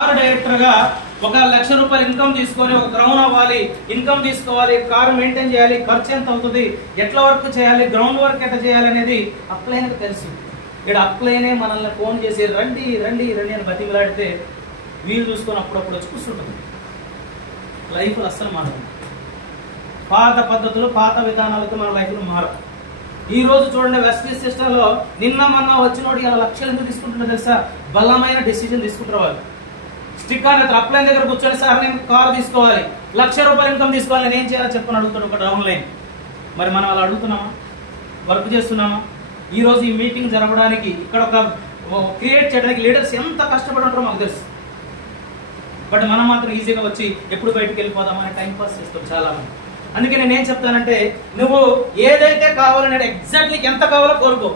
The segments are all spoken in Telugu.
డైరెక్టర్ గా 1 లక్ష రూపాయలు ఇన్కమ్ తీసుకొని ఒక క్రౌన్ అవ్వాలి, ఇన్కమ్ తీసుకోవాలి, కారు మెయింటైన్ చేయాలి, ఖర్చు ఎంత అవుతుంది, ఎట్లా వర్క్ చేయాలి, గ్రౌండ్ వర్క్ ఎట్లా చేయాలి అనేది అప్లైన్కి తెలుసు. ఇక్కడ అప్లైనే మనల్ని ఫోన్ చేసి రండి రండి రండి అని బతిమలాడితే వీలు చూసుకొని అప్పుడప్పుడు వచ్చి కూర్చుంటుంది. లైఫ్లో అస్సలు మారదు. పాత పద్ధతులు పాత విధానాలతో మన లైఫ్లో మారదు. ఈ రోజు చూడండి వెస్టీజ్ సిస్టంలో నిన్న మొన్న వచ్చినోడు ఇలా లక్షలు ఎందుకు తీసుకుంటున్నా తెలుసా? బలమైన డెసిజన్ తీసుకుంటారు వాళ్ళు. స్టిక్ ఆన్ అప్లైన్ దగ్గర కూర్చొని సార్ నేను కారు తీసుకోవాలి, 1 లక్ష రూపాయలు ఇన్కమ్ తీసుకోవాలి, నేను ఏం చేయాలో చెప్పని అడుగుతాడు ఒక డౌన్ లైన్. మరి మనం అలా అడుగుతున్నామా? వర్క్ చేస్తున్నామా? ఈ రోజు ఈ మీటింగ్ జరగడానికి ఇక్కడ ఒక క్రియేట్ చేయడానికి లీడర్స్ ఎంత కష్టపడి ఉంటారో మాకు తెలుసు. బట్ మనం మాత్రం ఈజీగా వచ్చి ఎప్పుడు బయటకు వెళ్ళిపోదామని టైం పాస్ చేస్తాం చాలా మంది. అందుకే నేనేం చెప్తానంటే నువ్వు ఏదైతే కావాలనేది ఎగ్జాక్ట్ నీకు ఎంత కావాలో కోరుకో,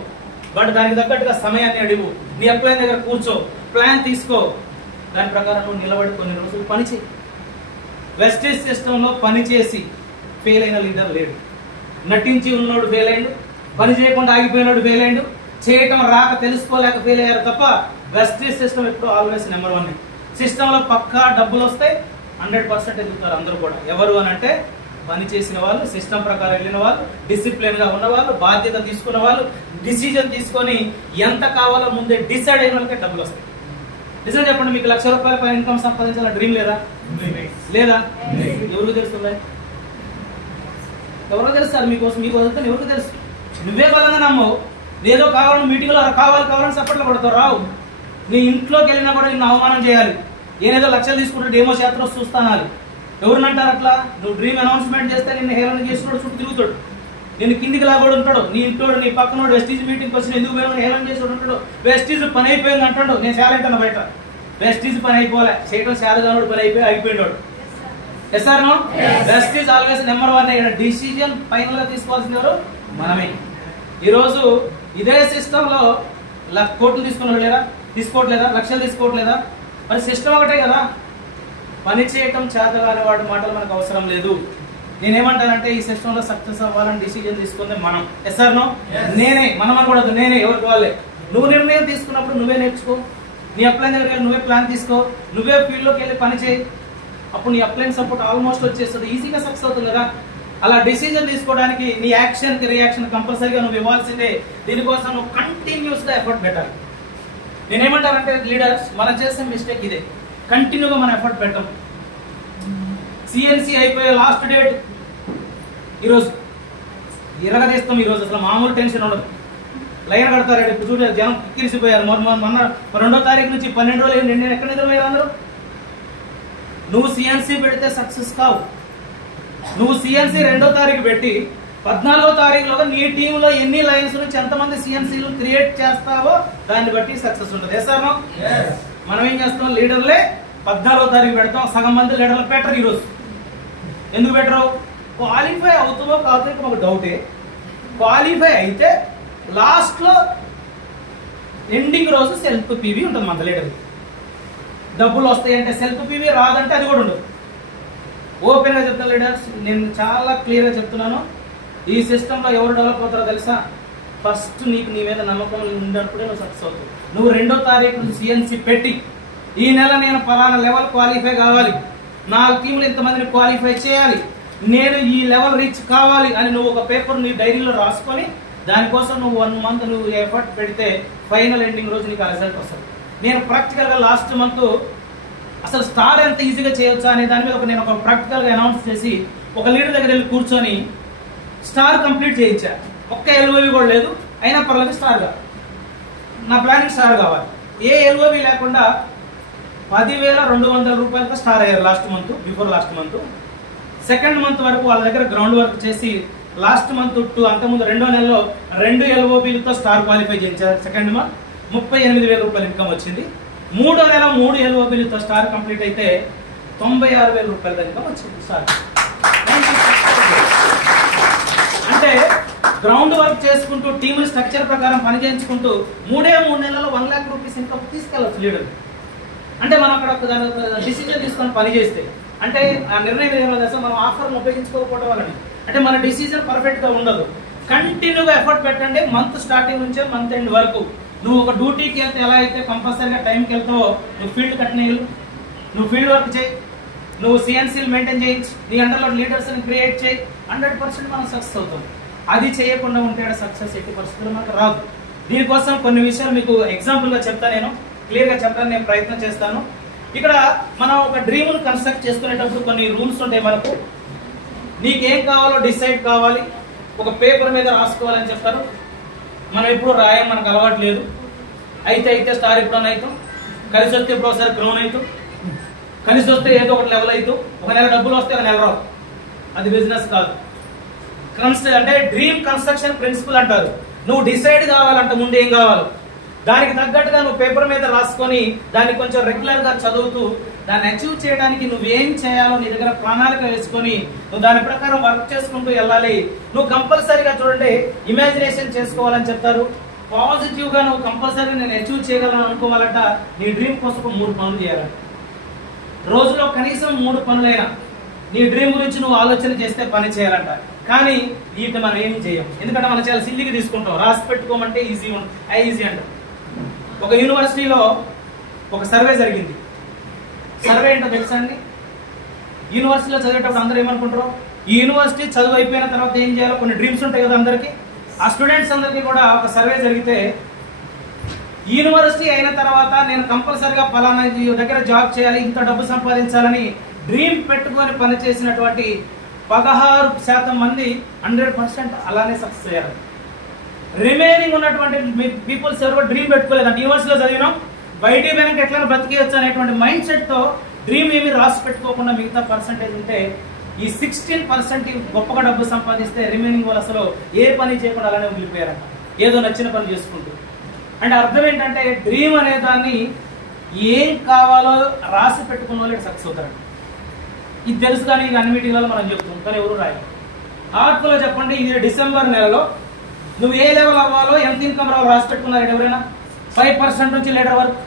బట్ దానికి తగ్గట్టుగా సమయాన్ని అడుగు. నీ అప్లైన్ దగ్గర కూర్చో, ప్లాన్ తీసుకో, దాని ప్రకారం నువ్వు నిలబడి కొన్ని రోజులు పని చేయి. వెస్టీజ్ సిస్టంలో పని చేసి ఫెయిల్ అయిన లీడర్ లేడు. నటించి ఉన్నోడు ఫెయిల్ అయ్యాడు, పని చేయకుండా ఆగిపోయినాడు ఫెయిల్ అయ్యాడు, చేయటం రాక తెలుసుకోలేక ఫెయిల్ అయ్యారు తప్ప వెస్టీజ్ సిస్టమ్ ఎప్పుడు ఆల్వేస్ నెంబర్ 1. సిస్టంలో పక్కా డబ్బులు వస్తాయి, 100% ఎదుగుతారు అందరూ కూడా. ఎవరు అని అంటే పని చేసిన వాళ్ళు, సిస్టమ్ ప్రకారం వెళ్ళిన వాళ్ళు, డిసిప్లిన్ గా ఉన్న వాళ్ళు, బాధ్యత తీసుకున్న వాళ్ళు, డిసిజన్ తీసుకొని ఎంత కావాలో ముందే డిసైడ్ అయిన వాళ్ళకే డబ్బులు వస్తాయి. డిసైడ్ చెప్పండి, మీకు 1 లక్ష రూపాయల పైన ఇన్కమ్ సంపాదించాల డ్రీమ్ లేదా? లేదా? ఎవరికి తెలుస్తుంది? ఎవరో తెలుస్తారు మీకోసం, మీకు వదులుతాను ఎవరికి తెలుసు? నువ్వే బలంగా నమ్మవు, ఏదో కావాలని మీటింగ్ లో కావాలని సపోర్ట్లో పడతావు. రావు. నీ ఇంట్లోకి వెళ్ళినా కూడా నిన్ను అవమానం చేయాలి. ఏనేదో లక్షలు తీసుకుంటే డేమో శాతం చూస్తానాలి. ఎవరినంటారు అట్లా? నువ్వు డ్రీమ్ అనౌన్స్మెంట్ చేస్తే నిన్ను హేళన చేసినోడు చుట్టూ తిరుగుతాడు, నేను కిందికి లాగోడు ఉంటాడు, నీ ఇంటోడు నీ పక్కనోడు వెస్టీజ్ మీటింగ్కి వచ్చి ఎందుకు పోయినా హేళన చేసి ఉంటాడు. వెస్టీజ్ పని అయిపోయింది అంటాడు, నేను శాలెంట్ అన్న బయట. వెస్టీజ్ పని అయిపోలే, చేయడం శాలగానోడు పని అయిపోయి ఆగిపోయినాడు. Yes or no? వెస్టీజ్ ఆల్వేస్ నెంబర్ 1. డిసిజన్ ఫైనల్ గా తీసుకోవాల్సింది ఎవరు? మనమే. ఈరోజు ఇదే సిస్టమ్ లో కోట్లు తీసుకుని తీసుకోవట్లేదా? లక్షలు తీసుకోవట్లేదా? మరి సిస్టమ్ ఒకటే కదా. పని చేయటం చేతగాని వాడి మాటలు మనకు అవసరం లేదు. నేనేమంటానంటే ఈ సిస్టంలో సక్సెస్ అవ్వాలని డిసిజన్ తీసుకుంది మనం. Yes or no? నేనే, మనం అనకూడదు, నేనే, ఎవరికి వాళ్ళే. నువ్వు నిర్ణయం తీసుకున్నప్పుడు నువ్వే నేర్చుకో, నీ అప్లైన్ దగ్గరికి వెళ్ళి నువ్వే ప్లాన్ తీసుకో, నువ్వే ఫీల్డ్లోకి వెళ్ళి పని చేయి. అప్పుడు నీ అప్లైన్ సపోర్ట్ ఆల్మోస్ట్ వచ్చేస్తుంది, ఈజీగా సక్సెస్ అవుతుంది కదా. అలా డిసిజన్ తీసుకోవడానికి నీ యాక్షన్ కి రియాక్షన్ కంపల్సరీగా నువ్వు ఇవ్వాల్సిందే. దీనికోసం నువ్వు కంటిన్యూస్ గా ఎఫర్ట్ పెట్టాలి. నేనేమంటానంటే లీడర్స్ మనం చేసే మిస్టేక్ ఇదే, కంటిన్యూగా మనం ఎఫర్ట్ పెట్టాం. సిఎన్సి అయిపోయే లాస్ట్ డేట్ ఈరోజు ఇరగదీస్తాం. ఈరోజు అసలు మామూలు టెన్షన్ ఉండదు. లైన్ కడతారు, ఇప్పుడు చూడ జనం కిరిసిపోయారు. మొన్న 2వ తారీఖు నుంచి 12 రోజులు నేను ఎక్కడ నిద్రపోయారు అందరూ. నువ్వు సిఎన్సి పెడితే సక్సెస్ కావు. నువ్వు సిఎన్సి 2వ తారీఖు పెట్టి 14వ తారీఖులో నీ టీంలో ఎన్ని లైన్స్ నుంచి ఎంతమంది సిఎన్సీలు క్రియేట్ చేస్తావో దాన్ని బట్టి సక్సెస్ ఉంటుంది. Yes or no? మనం ఏం చేస్తాం, లీడర్లే 14వ తారీఖు పెడతాం, సగం మంది లీడర్లు పెట్టరు. ఈరోజు ఎందుకు పెట్టరు? క్వాలిఫై అవుతుందో కాదో ఒక డౌటే. క్వాలిఫై అయితే లాస్ట్ లో ఎండింగ్ రోజు సెల్ఫ్ పీవీ ఉంటుంది మన లీడర్. డబ్బులు వస్తాయంటే సెల్ఫ్ పీవీ, రాదంటే అది కూడా ఉండదు. ఓపెన్ గా చెప్తాను లీడర్స్, నేను చాలా క్లియర్ గా చెప్తున్నాను. ఈ సిస్టంలో ఎవరు డెవలప్ అవుతారో తెలుసా? ఫస్ట్ నీకు నీ మీద నమ్మకం ఉన్నప్పుడే నువ్వు సక్సెస్ అవుతావు. నువ్వు 2వ తారీఖు నుంచి సిఎన్సి పెట్టి ఈ నెల నేను ఫలానా లెవెల్ క్వాలిఫై కావాలి, 4 టీంలు ఇంతమందిని క్వాలిఫై చేయాలి, నేను ఈ లెవెల్ రీచ్ కావాలి అని నువ్వు ఒక పేపర్ నీ డైరీలో రాసుకొని దానికోసం నువ్వు 1 మంత్ నువ్వు ఎఫర్ట్ పెడితే ఫైనల్ ఎండింగ్ రోజు నీకు ఆ రిజల్ట్ వస్తుంది. నేను ప్రాక్టికల్ గా లాస్ట్ మంత్ అసలు స్టార్ ఎంత ఈజీగా చేయొచ్చా అనే దాని మీద నేను ఒక ప్రాక్టికల్ గా అనౌన్స్ చేసి ఒక లీడర్ దగ్గర వెళ్ళి కూర్చొని స్టార్ కంప్లీట్ చేయించా. ఒక్క ఎల్ఓవి కూడా లేదు, అయినా పర్లేదు స్టార్ గా నా ప్లానింగ్ స్టార్ కావాలి. ఏ ఎల్ఓవి లేకుండా 10,200 రూపాయలతో స్టార్ అయ్యారు last month, before last month. Second month వరకు వాళ్ళ దగ్గర గ్రౌండ్ వర్క్ చేసి లాస్ట్ మంత్ అంతకుముందు 2వ నెలలో 2 ఎల్ఓబీలతో స్టార్ క్వాలిఫై చేయించారు. సెకండ్ మంత్ 38,000 రూపాయలు ఇన్కమ్ వచ్చింది. 3వ నెల 3 ఎల్ఓబీలతో స్టార్ కంప్లీట్ అయితే 96,000 రూపాయల ఇన్కమ్ వచ్చింది స్టార్. అంటే గ్రౌండ్ వర్క్ చేసుకుంటూ టీమ్ స్ట్రక్చర్ ప్రకారం పని చేయించుకుంటూ 3 నెలల్లో 1 లక్ష రూపీస్ ఇన్కమ్ తీసుకెళ్ళచ్చు లీడర్. అంటే మనం అక్కడ డిసిజన్ తీసుకొని పని చేస్తే, అంటే ఆ నిర్ణయం ఏమో తెలుసా, మనం ఆఫర్ను ఉపయోగించుకోకపోవడం వలని అంటే మన డిసిజన్ పర్ఫెక్ట్ గా ఉండదు. కంటిన్యూగా ఎఫర్ట్ పెట్టండి మంత్ స్టార్టింగ్ నుంచే మంత్ ఎండ్ వరకు. నువ్వు ఒక డ్యూటీకి వెళ్తే ఎలా అయితే కంపల్సరీగా టైంకి వెళ్తావో నువ్వు ఫీల్డ్ కట్టిన నువ్వు ఫీల్డ్ వర్క్ చేయి, నువ్వు సిఎన్సీలు మెయింటైన్ చేయించు, నీ అండర్లో లీడర్స్ని క్రియేట్ చేయి, 100% మనం సక్సెస్ అవుతాం. అది చేయకుండా ఉంటే సక్సెస్ 80% మనకు రాదు. దీనికోసం కొన్ని విషయాలు మీకు ఎగ్జాంపుల్గా చెప్తా, నేను క్లియర్గా చెప్పడానికి నేను ప్రయత్నం చేస్తాను. ఇక్కడ మనం ఒక డ్రీమ్ను కన్స్ట్రక్ట్ చేసుకునేటప్పుడు కొన్ని రూల్స్ ఉంటాయి మనకు. నీకేం కావాలో డిసైడ్ కావాలి, ఒక పేపర్ మీద రాసుకోవాలని చెప్తారు. మనం ఎప్పుడు రాయం, మనకు అలవాటు లేదు. అయితే స్టార్ ఎప్పుడన్నా అవుతాం, కలిసి వస్తే ఇప్పుడు ఒకసారి గ్రౌండ్ అవుతాం, కలిసి వస్తే ఏదో ఒకటి లెవెల్ అవుతాం, ఒక నెల డబ్బులు వస్తే ఒక నెల రావు. అది బిజినెస్ కాదు. అంటే డ్రీమ్ కన్స్ట్రక్షన్ ప్రిన్సిపల్ అంటారు. నువ్వు డిసైడ్ కావాలంట ముందు ఏం కావాలి, దానికి తగ్గట్టుగా నువ్వు పేపర్ మీద రాసుకొని దాన్ని కొంచెం రెగ్యులర్గా చదువుతూ దాన్ని అచీవ్ చేయడానికి నువ్వేం చేయాలో నీ దగ్గర ప్రణాళిక వేసుకొని నువ్వు దాని ప్రకారం వర్క్ చేసుకుంటూ వెళ్ళాలి. నువ్వు కంపల్సరీగా చూడండి ఇమాజినేషన్ చేసుకోవాలని చెప్తారు. పాజిటివ్గా నువ్వు కంపల్సరీ నేను అచీవ్ చేయగలను అనుకోవాలంట. నీ డ్రీమ్ కోసం 3 పనులు చేయాలంట. రోజులో కనీసం 3 పనులైనా నీ డ్రీమ్ గురించి నువ్వు ఆలోచన చేస్తే పని చేయాలంట. కానీ వీటిని మనం ఏం చేయం, ఎందుకంటే మనం చాలా సిల్లిగా తీసుకుంటాం. రాసి పెట్టుకోమంటే ఈజీ అంట. ఒక యూనివర్సిటీలో ఒక సర్వే జరిగింది. సర్వే ఏంటో తెలుసా అండి? యూనివర్సిటీలో చదివేటప్పుడు అందరూ ఏమనుకుంటారు, ఈ యూనివర్సిటీ చదువు అయిపోయిన తర్వాత ఏం చేయాలో కొన్ని డ్రీమ్స్ ఉంటాయి కదా అందరికీ. ఆ స్టూడెంట్స్ అందరికీ కూడా ఒక సర్వే జరిగితే, యూనివర్సిటీ అయిన తర్వాత నేను కంపల్సరిగా ఫలానా దగ్గర జాబ్ చేయాలి, ఇంత డబ్బు సంపాదించాలని డ్రీమ్ పెట్టుకొని పనిచేసినటువంటి 16% మంది 100% అలానే సక్సెస్ అయ్యారు. రిమైనింగ్ ఉన్నటువంటి పీపుల్స్ ఎవరు డ్రీమ్ పెట్టుకోలేదంటే, యూనివర్సిటీలో చదివినాం బయటికి పోయినాక ఎట్లా బ్రతికేయచ్చు అనేటువంటి మైండ్ సెట్ తో డ్రీమ్ ఏమి రాసి పెట్టుకోకుండా మిగతా పర్సంటేజ్ ఉంటే ఈ 16% గొప్పగా డబ్బు సంపాదిస్తే రిమైనింగ్ వాళ్ళు అసలు ఏ పని చేయకుండా అలానే మిగిలిపోయారంట, ఏదో నచ్చిన పని చేసుకుంటూ. అంటే అర్థం ఏంటంటే డ్రీమ్ అనే దాన్ని ఏం కావాలో రాసి పెట్టుకున్న వాళ్ళు సక్సెస్ అవుతారంట. ఇది తెలుసు కానీ ఇది అన్ని మీటింగ్లలో మనం చెప్తాం, కానీ ఎవరు రాయాలి. హార్ట్ఫుల్గా చెప్పండి, ఇది డిసెంబర్ నెలలో నువ్వు ఏ లెవెల్ అవ్వాలో, ఎంత ఇన్కమ్ రావాలో రాసి పెట్టుకున్నారు ఎవరైనా? 5% నుంచి లీడర్ వరకు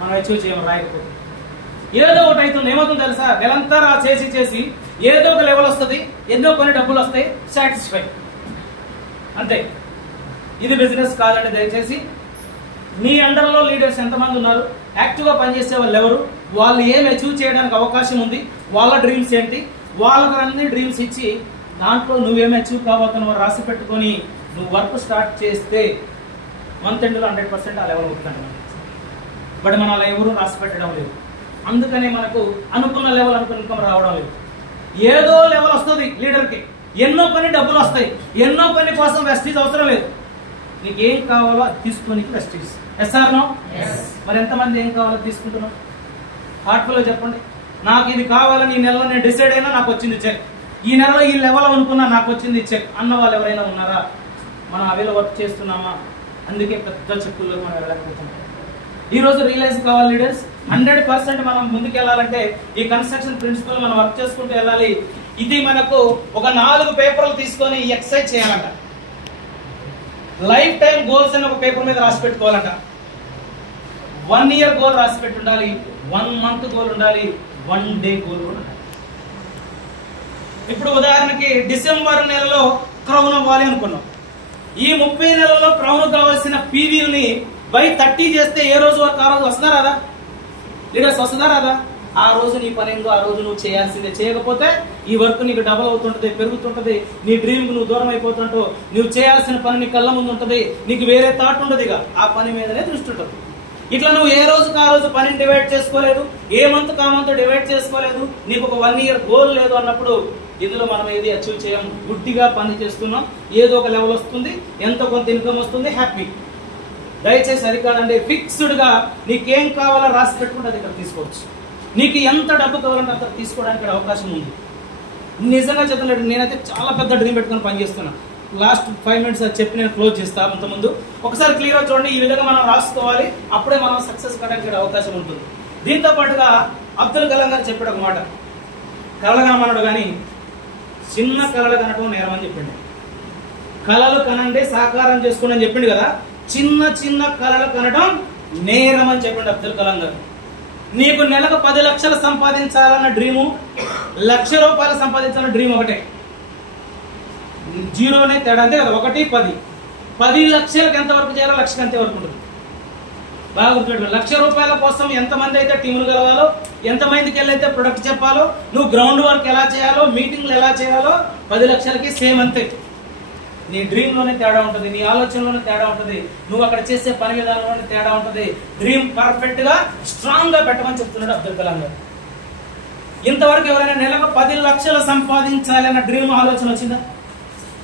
మనం అచీవ్ చేయము రాయకపోతే. ఏదో ఒకటి అవుతుంది. ఏమవుతుంది తెలుసా? నెలంతా చేసి ఏదో ఒక లెవెల్ వస్తుంది, ఎన్నో కొన్ని డబ్బులు వస్తాయి, సాటిస్ఫై అంతే. ఇది బిజినెస్ కాదండి. దయచేసి మీ అండర్లో లీడర్స్ ఎంతమంది ఉన్నారు, యాక్టివ్గా పనిచేసే వాళ్ళు ఎవరు, వాళ్ళు ఏం అచీవ్ చేయడానికి అవకాశం ఉంది, వాళ్ళ డ్రీమ్స్ ఏంటి, వాళ్ళకి అన్ని డ్రీమ్స్ ఇచ్చి దాంట్లో నువ్వేమి అచీవ్ కావాలని రాసి పెట్టుకొని నువ్వు వర్క్ స్టార్ట్ చేస్తే మంత్ ఎండ్లో 100% ఆ లెవెల్ అవుతుంది. బట్ మనం అలా ఎవరు రాసి పెట్టడం లేదు. అందుకనే మనకు అనుకున్న లెవెల్ అనుకున్న ఇన్కమ్ రావడం లేదు. ఏదో లెవెల్ వస్తుంది లీడర్కి, ఎన్నో పని డబ్బులు వస్తాయి, ఎన్నో పని కోసం వెస్టీజ్ అవసరం లేదు. నీకు ఏం కావాలో అది తీసుకోనికి వెస్టీజ్. SR no? మరి ఎంతమంది ఏం కావాలో తీసుకుంటున్నాం? హార్ట్ఫుల్గా చెప్పండి. నాకు ఇది కావాలని ఈ నెలలో నేను డిసైడ్ అయినా నాకు వచ్చింది చెక్, ఈ నెలలో ఈ లెవెల్ అనుకున్నా నాకు వచ్చింది చెక్ అన్న వాళ్ళు ఎవరైనా ఉన్నారా? మనం అవేలో వర్క్ చేస్తున్నామా? అందుకే పెద్ద చెక్కుల్లో మనం వెళ్ళకపోతున్నాం. ఈరోజు రియలైజ్ కావాలి లీడర్స్, 100% మనం ముందుకెళ్ళాలంటే ఈ కన్స్ట్రక్షన్ ప్రిన్సిపల్ మనం వర్క్ చేసుకుంటూ వెళ్ళాలి. ఇది మనకు ఒక 4 పేపర్లు తీసుకొని ఎక్సర్సైజ్ చేయాలంట. లైఫ్ టైం గోల్స్ అని ఒక పేపర్ మీద రాసి పెట్టుకోవాలంట. 1 year గోల్ రాసి పెట్టి ఉండాలి, 1 month గోల్ ఉండాలి, 1 day గోల్ కూడా ఉండాలి. ఇప్పుడు ఉదాహరణకి డిసెంబర్ నెలలో క్రౌన్ అవ్వాలి అనుకున్నాం. ఈ 30 నెలల్లో క్రౌన్ కావాల్సిన పీవీని బై 30 చేస్తే ఏ రోజు వరకు ఆ రోజు వస్తుందా రాదా? లీడర్స్ వస్తుందా రాదా? ఆ రోజు నీ పని ఏందో ఆ రోజు నువ్వు చేయాల్సిందే. చేయకపోతే ఈ వర్క్ నీకు డబల్ అవుతుంటది, పెరుగుతుంటది, నీ డ్రీమ్కి నువ్వు దూరం అయిపోతుంటావు. నువ్వు చేయాల్సిన పని నీ కళ్ళ ముందు ఉంటది, నీకు వేరే థాట్ ఉండదు, ఇక ఆ పని మీదనే దృష్టి ఉంటుంది. ఇట్లా నువ్వు ఏ రోజుకి ఆ రోజు పనిని డివైడ్ చేసుకోలేదు, ఏ మంత్ కా మంత్ డివైడ్ చేసుకోలేదు, నీకు ఒక 1 year గోల్ లేదు అన్నప్పుడు ఇందులో మనం ఏది అచీవ్ చేయం. గుడ్డిగా పని చేస్తున్నాం, ఏదో ఒక లెవెల్ వస్తుంది, ఎంతో కొంత ఇన్కమ్ వస్తుంది, హ్యాపీ. దయచేసి సరికాదండి. ఫిక్స్డ్గా నీకేం కావాలో రాసి పెట్టుకుంటే అది ఇక్కడ తీసుకోవచ్చు. నీకు ఎంత డబ్బు కావాలంటే అంత తీసుకోవడానికి అవకాశం ఉంది. నిజంగా చెప్పలేదు, నేనైతే చాలా పెద్ద డ్రీమ్ పెట్టుకొని పనిచేస్తున్నా. లాస్ట్ 5 minutes అది చెప్పి నేను క్లోజ్ చేస్తాను. అంతకుముందు ఒకసారి క్లియర్గా చూడండి, ఈ విధంగా మనం రాసుకోవాలి, అప్పుడే మనం సక్సెస్ కావడానికి అవకాశం ఉంటుంది. దీంతో పాటుగా అబ్దుల్ కలాం గారు చెప్పాడు ఒక మాట, కలగనమన్నాడు కానీ చిన్న కళలు కనటం నేరం అని చెప్పిండు. కళలు కనండి, సాకారం చేసుకోండి అని చెప్పిండు కదా. చిన్న చిన్న కళలు కనటం నేరం అని చెప్పిండు అబ్దుల్ కలాం గారు. నీకు నెలకు 10 లక్షలు సంపాదించాలన్న డ్రీము, ₹1,00,000 సంపాదించాలన్న డ్రీమ్ ఒకటే, జీరోనే తేడా అంతే కదా. 1, 10 10 లక్షలకు ఎంత వరకు చేయాలో 1,00,000 అంతే వరకు ఉంటుంది. బాగా గుర్తుపెట్టుకో. 1,00,000 రూపాయల కోసం ఎంతమంది అయితే టీములు కలవాలో, ఎంతమందికి వెళ్ళైతే ప్రొడక్ట్ చెప్పాలో, నువ్వు గ్రౌండ్ వర్క్ ఎలా చేయాలో, మీటింగ్లు ఎలా చేయాలో 10 లక్షలకి సేమ్ అంతే. నీ డ్రీమ్లోనే తేడా ఉంటుంది, నీ ఆలోచనలోనే తేడా ఉంటుంది, నువ్వు అక్కడ చేసే పని విధానంలోనే తేడా ఉంటుంది. డ్రీమ్ పర్ఫెక్ట్ గా స్ట్రాంగ్ గా పెట్టమని చెప్తున్నాడు అబ్దుల్ కలాం గారు. ఇంతవరకు ఎవరైనా నెలకు 10 లక్షలు సంపాదించాలి అన్న డ్రీమ్ ఆలోచన వచ్చిందా?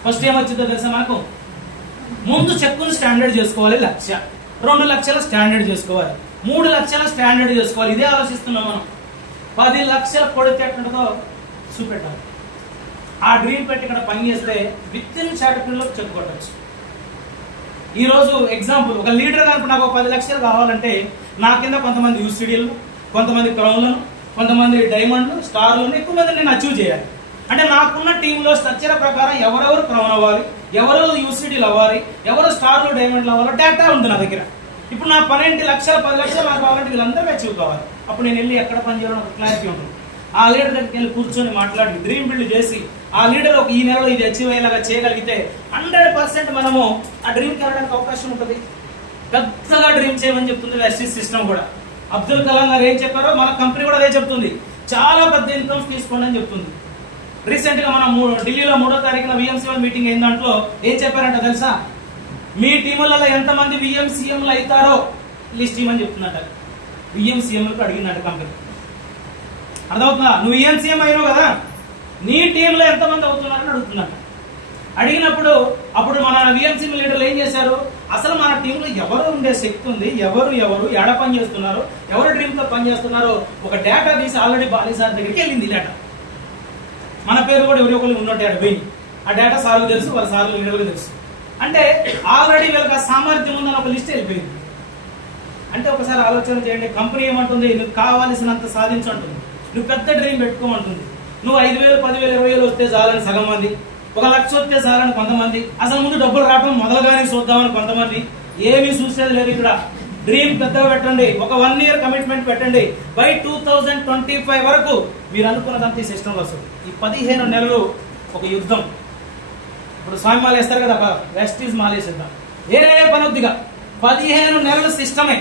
ఫస్ట్ ఏం వచ్చిందో తెలుసా మనకు? ముందు చెక్కును స్టాండర్డ్ చేసుకోవాలి 1,00,000, 2 లక్షల స్టాండర్డ్ చేసుకోవాలి, 3 లక్షల స్టాండర్డ్ చేసుకోవాలి. ఇదే ఆలోచిస్తున్నాం మనం. 10 లక్షలు కొడితే ఎట్లుంటుందో చూపెట్టాలి. ఆ డ్రీమ్ పెట్టి ఇక్కడ పని చేస్తే విత్ ఇన్ షార్ట్కట్లో చెక్ కొట్టచ్చు. ఈ రోజు ఎగ్జాంపుల్, ఒక లీడర్ కనుక నాకు 10 లక్షలు కావాలంటే నా కింద కొంతమంది యూసీడీలు, కొంతమంది క్రౌన్లను, కొంతమంది డైమండ్లు, స్టార్లను, ఎక్కువ మంది నేను అచీవ్ చేయాలి. అంటే నాకున్న టీంలో స్ట్రక్చర్ ప్రకారం ఎవరెవరు క్రౌన్ అవ్వాలి, ఎవరు యూసీడీలు అవ్వాలి, ఎవరు స్టార్లు డైమండ్లు అవ్వాలో డేటా ఉంది నా దగ్గర. ఇప్పుడు నా 12 లక్షలు 10 లక్షలు నాకు కావాలంటే వీళ్ళందరూ అచీవ్ కావాలి. అప్పుడు నేను వెళ్ళి ఎక్కడ పని చేయాలో నాకు క్లారిటీ ఉంటుంది. ఆ లీడర్ దగ్గరికి వెళ్ళి కూర్చొని మాట్లాడి డ్రీమ్ బిల్డ్ చేసి ఆ లీడర్ ఒక ఈ నెలలో ఇది అచీవ్ అయ్యేలాగా చేయగలిగితే 100% మనము ఆ డ్రీమ్కి వెళ్ళడానికి అవకాశం ఉంటుంది. పెద్దగా డ్రీమ్ చేయమని చెప్తుంది వెస్టీజ్ సిస్టమ్ కూడా. అబ్దుల్ కలాం గారు ఏం చెప్పారో మన కంపెనీ కూడా అదే చెప్తుంది. చాలా పెద్ద ఇన్కమ్స్ తీసుకోండి అని చెప్తుంది. రీసెంట్ గా మనం ఢిల్లీలో 3వ తారీఖున VMCM మీటింగ్ అయిన దాంట్లో ఏం చెప్పారంట తెలుసా? మీ టీములలో ఎంతమంది VMCMలు అవుతారో లిస్ట్ ఇవ్వమని చెప్తున్నట్ట. VMCMలకు అడిగిందంట కంపెనీ. అర్థమవుతుందా? నువ్వు VMCM అయినావు కదా, నీ టీంలో ఎంతమంది అవుతున్నారని అడుగుతున్నట్ట. అడిగినప్పుడు అప్పుడు మన VMCM లీడర్లు ఏం చేశారు? అసలు మన టీంలో ఎవరు ఉండే శక్తి ఉంది, ఎవరు ఏడ పని చేస్తున్నారు, ఎవరు డ్రీమ్ తో పని చేస్తున్నారో ఒక డేటా తీసి ఆల్రెడీ బాలీ సార్ దగ్గరికి వెళ్ళింది. డేటా మన పేరు కూడా ఎవరి ఒకరికి ఉన్నట్టు పోయింది. ఆ డేటా సార్లు తెలుసు, వాళ్ళ సార్లు లీడర్లకు తెలుసు. అంటే ఆల్రెడీ వీళ్ళకి ఆ సామర్థ్యం ఉందని ఒక లిస్ట్ వెళ్ళిపోయింది. అంటే ఒకసారి ఆలోచన చేయండి. కంపెనీ ఏమంటుంది? నువ్వు కావాల్సినంత సాధించంటుంది, నువ్వు పెద్ద డ్రీమ్ పెట్టుకోమంటుంది. నువ్వు 5,000, 10,000, 20,000 వస్తే చాలని సగం మంది, 1,00,000 వస్తే చాలని కొంతమంది, అసలు ముందు డబ్బులు రావడం మొదలుగానే చూద్దామని కొంతమంది. ఏమీ చూసేది లేదు ఇక్కడ. డ్రీమ్ పెద్దగా పెట్టండి, ఒక 1 year కమిట్మెంట్ పెట్టండి. బై 2025 వరకు మీరు అనుకున్నదంతా ఈ సిస్టంలో వస్తుంది. ఈ 15 నెలలు ఒక యుద్ధం. ఇప్పుడు స్వామి మాల వేస్తారు కదా, వెస్టీజ్ మాల వేసేద్దాం, వేరే పని వద్దిగా 15 నెలల సిస్టమే.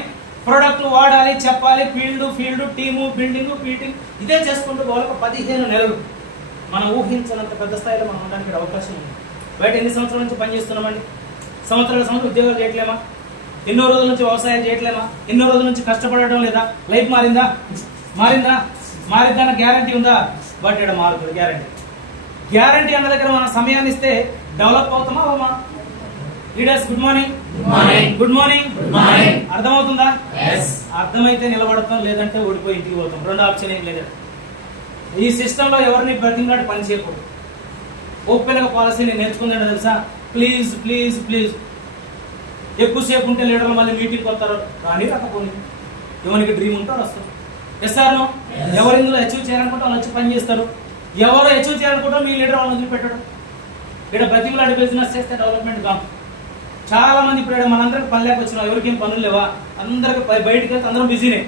ప్రొడక్ట్లు వాడాలి, చెప్పాలి, ఫీల్డ్ టీము, బిల్డింగ్, మీటింగ్, ఇదే చేసుకుంటూ పోవాలి. 15 నెలలు మనం ఊహించినంత పెద్ద స్థాయిలో మనం ఉండడానికి అవకాశం ఉంది. బయట ఎన్ని సంవత్సరాల నుంచి పనిచేస్తున్నామండి? సంవత్సరాల ఉద్యోగాలు చేయట్లేమా? ఎన్నో రోజుల నుంచి వ్యవసాయం చేయట్లేమా? ఎన్నో రోజుల నుంచి కష్టపడటం లేదా? లైఫ్ మారిందా? మారిద్దన్న గ్యారంటీ ఉందా? బట్ ఇక్కడ మారుతుంది గ్యారంటీ అన్న దగ్గర మనం సమయాన్ని ఇస్తే డెవలప్ అవుతామా అవమా? Leaders good morning. Good morning. అర్థమవుతుందా? అర్థమైతే నిలబడతాం, లేదంటే ఓడిపోయి ఇంటికి పోతాం. 2 ఆప్షన్ ఏం లేదు. ఈ సిస్టంలో ఎవరిని బ్రతిమలాడి పని చేయకూడదు. ఓపెన్ గా పాలసీని నేర్చుకుందంటే తెలుసా? ప్లీజ్ ఎక్కువసేపు ఉంటే లీడర్లు మళ్ళీ మీటింగ్కి వస్తారు, కానీ రాకపోయి ఎవరికి డ్రీమ్ ఉంటారు వస్తారు. ఎస్ఆర్నో ఎవరు ఇందులో అచీవ్ చేయాలనుకుంటే వాళ్ళు వచ్చి పని చేస్తారు. ఎవరు అచీవ్ చేయాలనుకుంటే మీ లీడర్ వాళ్ళని వదిలిపెట్టడం. ఇక్కడ బ్రతిమలాడి బిజినెస్ చేస్తే డెవలప్మెంట్ కాదు. చాలా మంది ఇప్పుడు మనందరికి పని లేక వచ్చినా, ఎవరికి ఏం పనులు లేవా? అందరికి బయటకు వెళ్తే అందరం బిజీనే.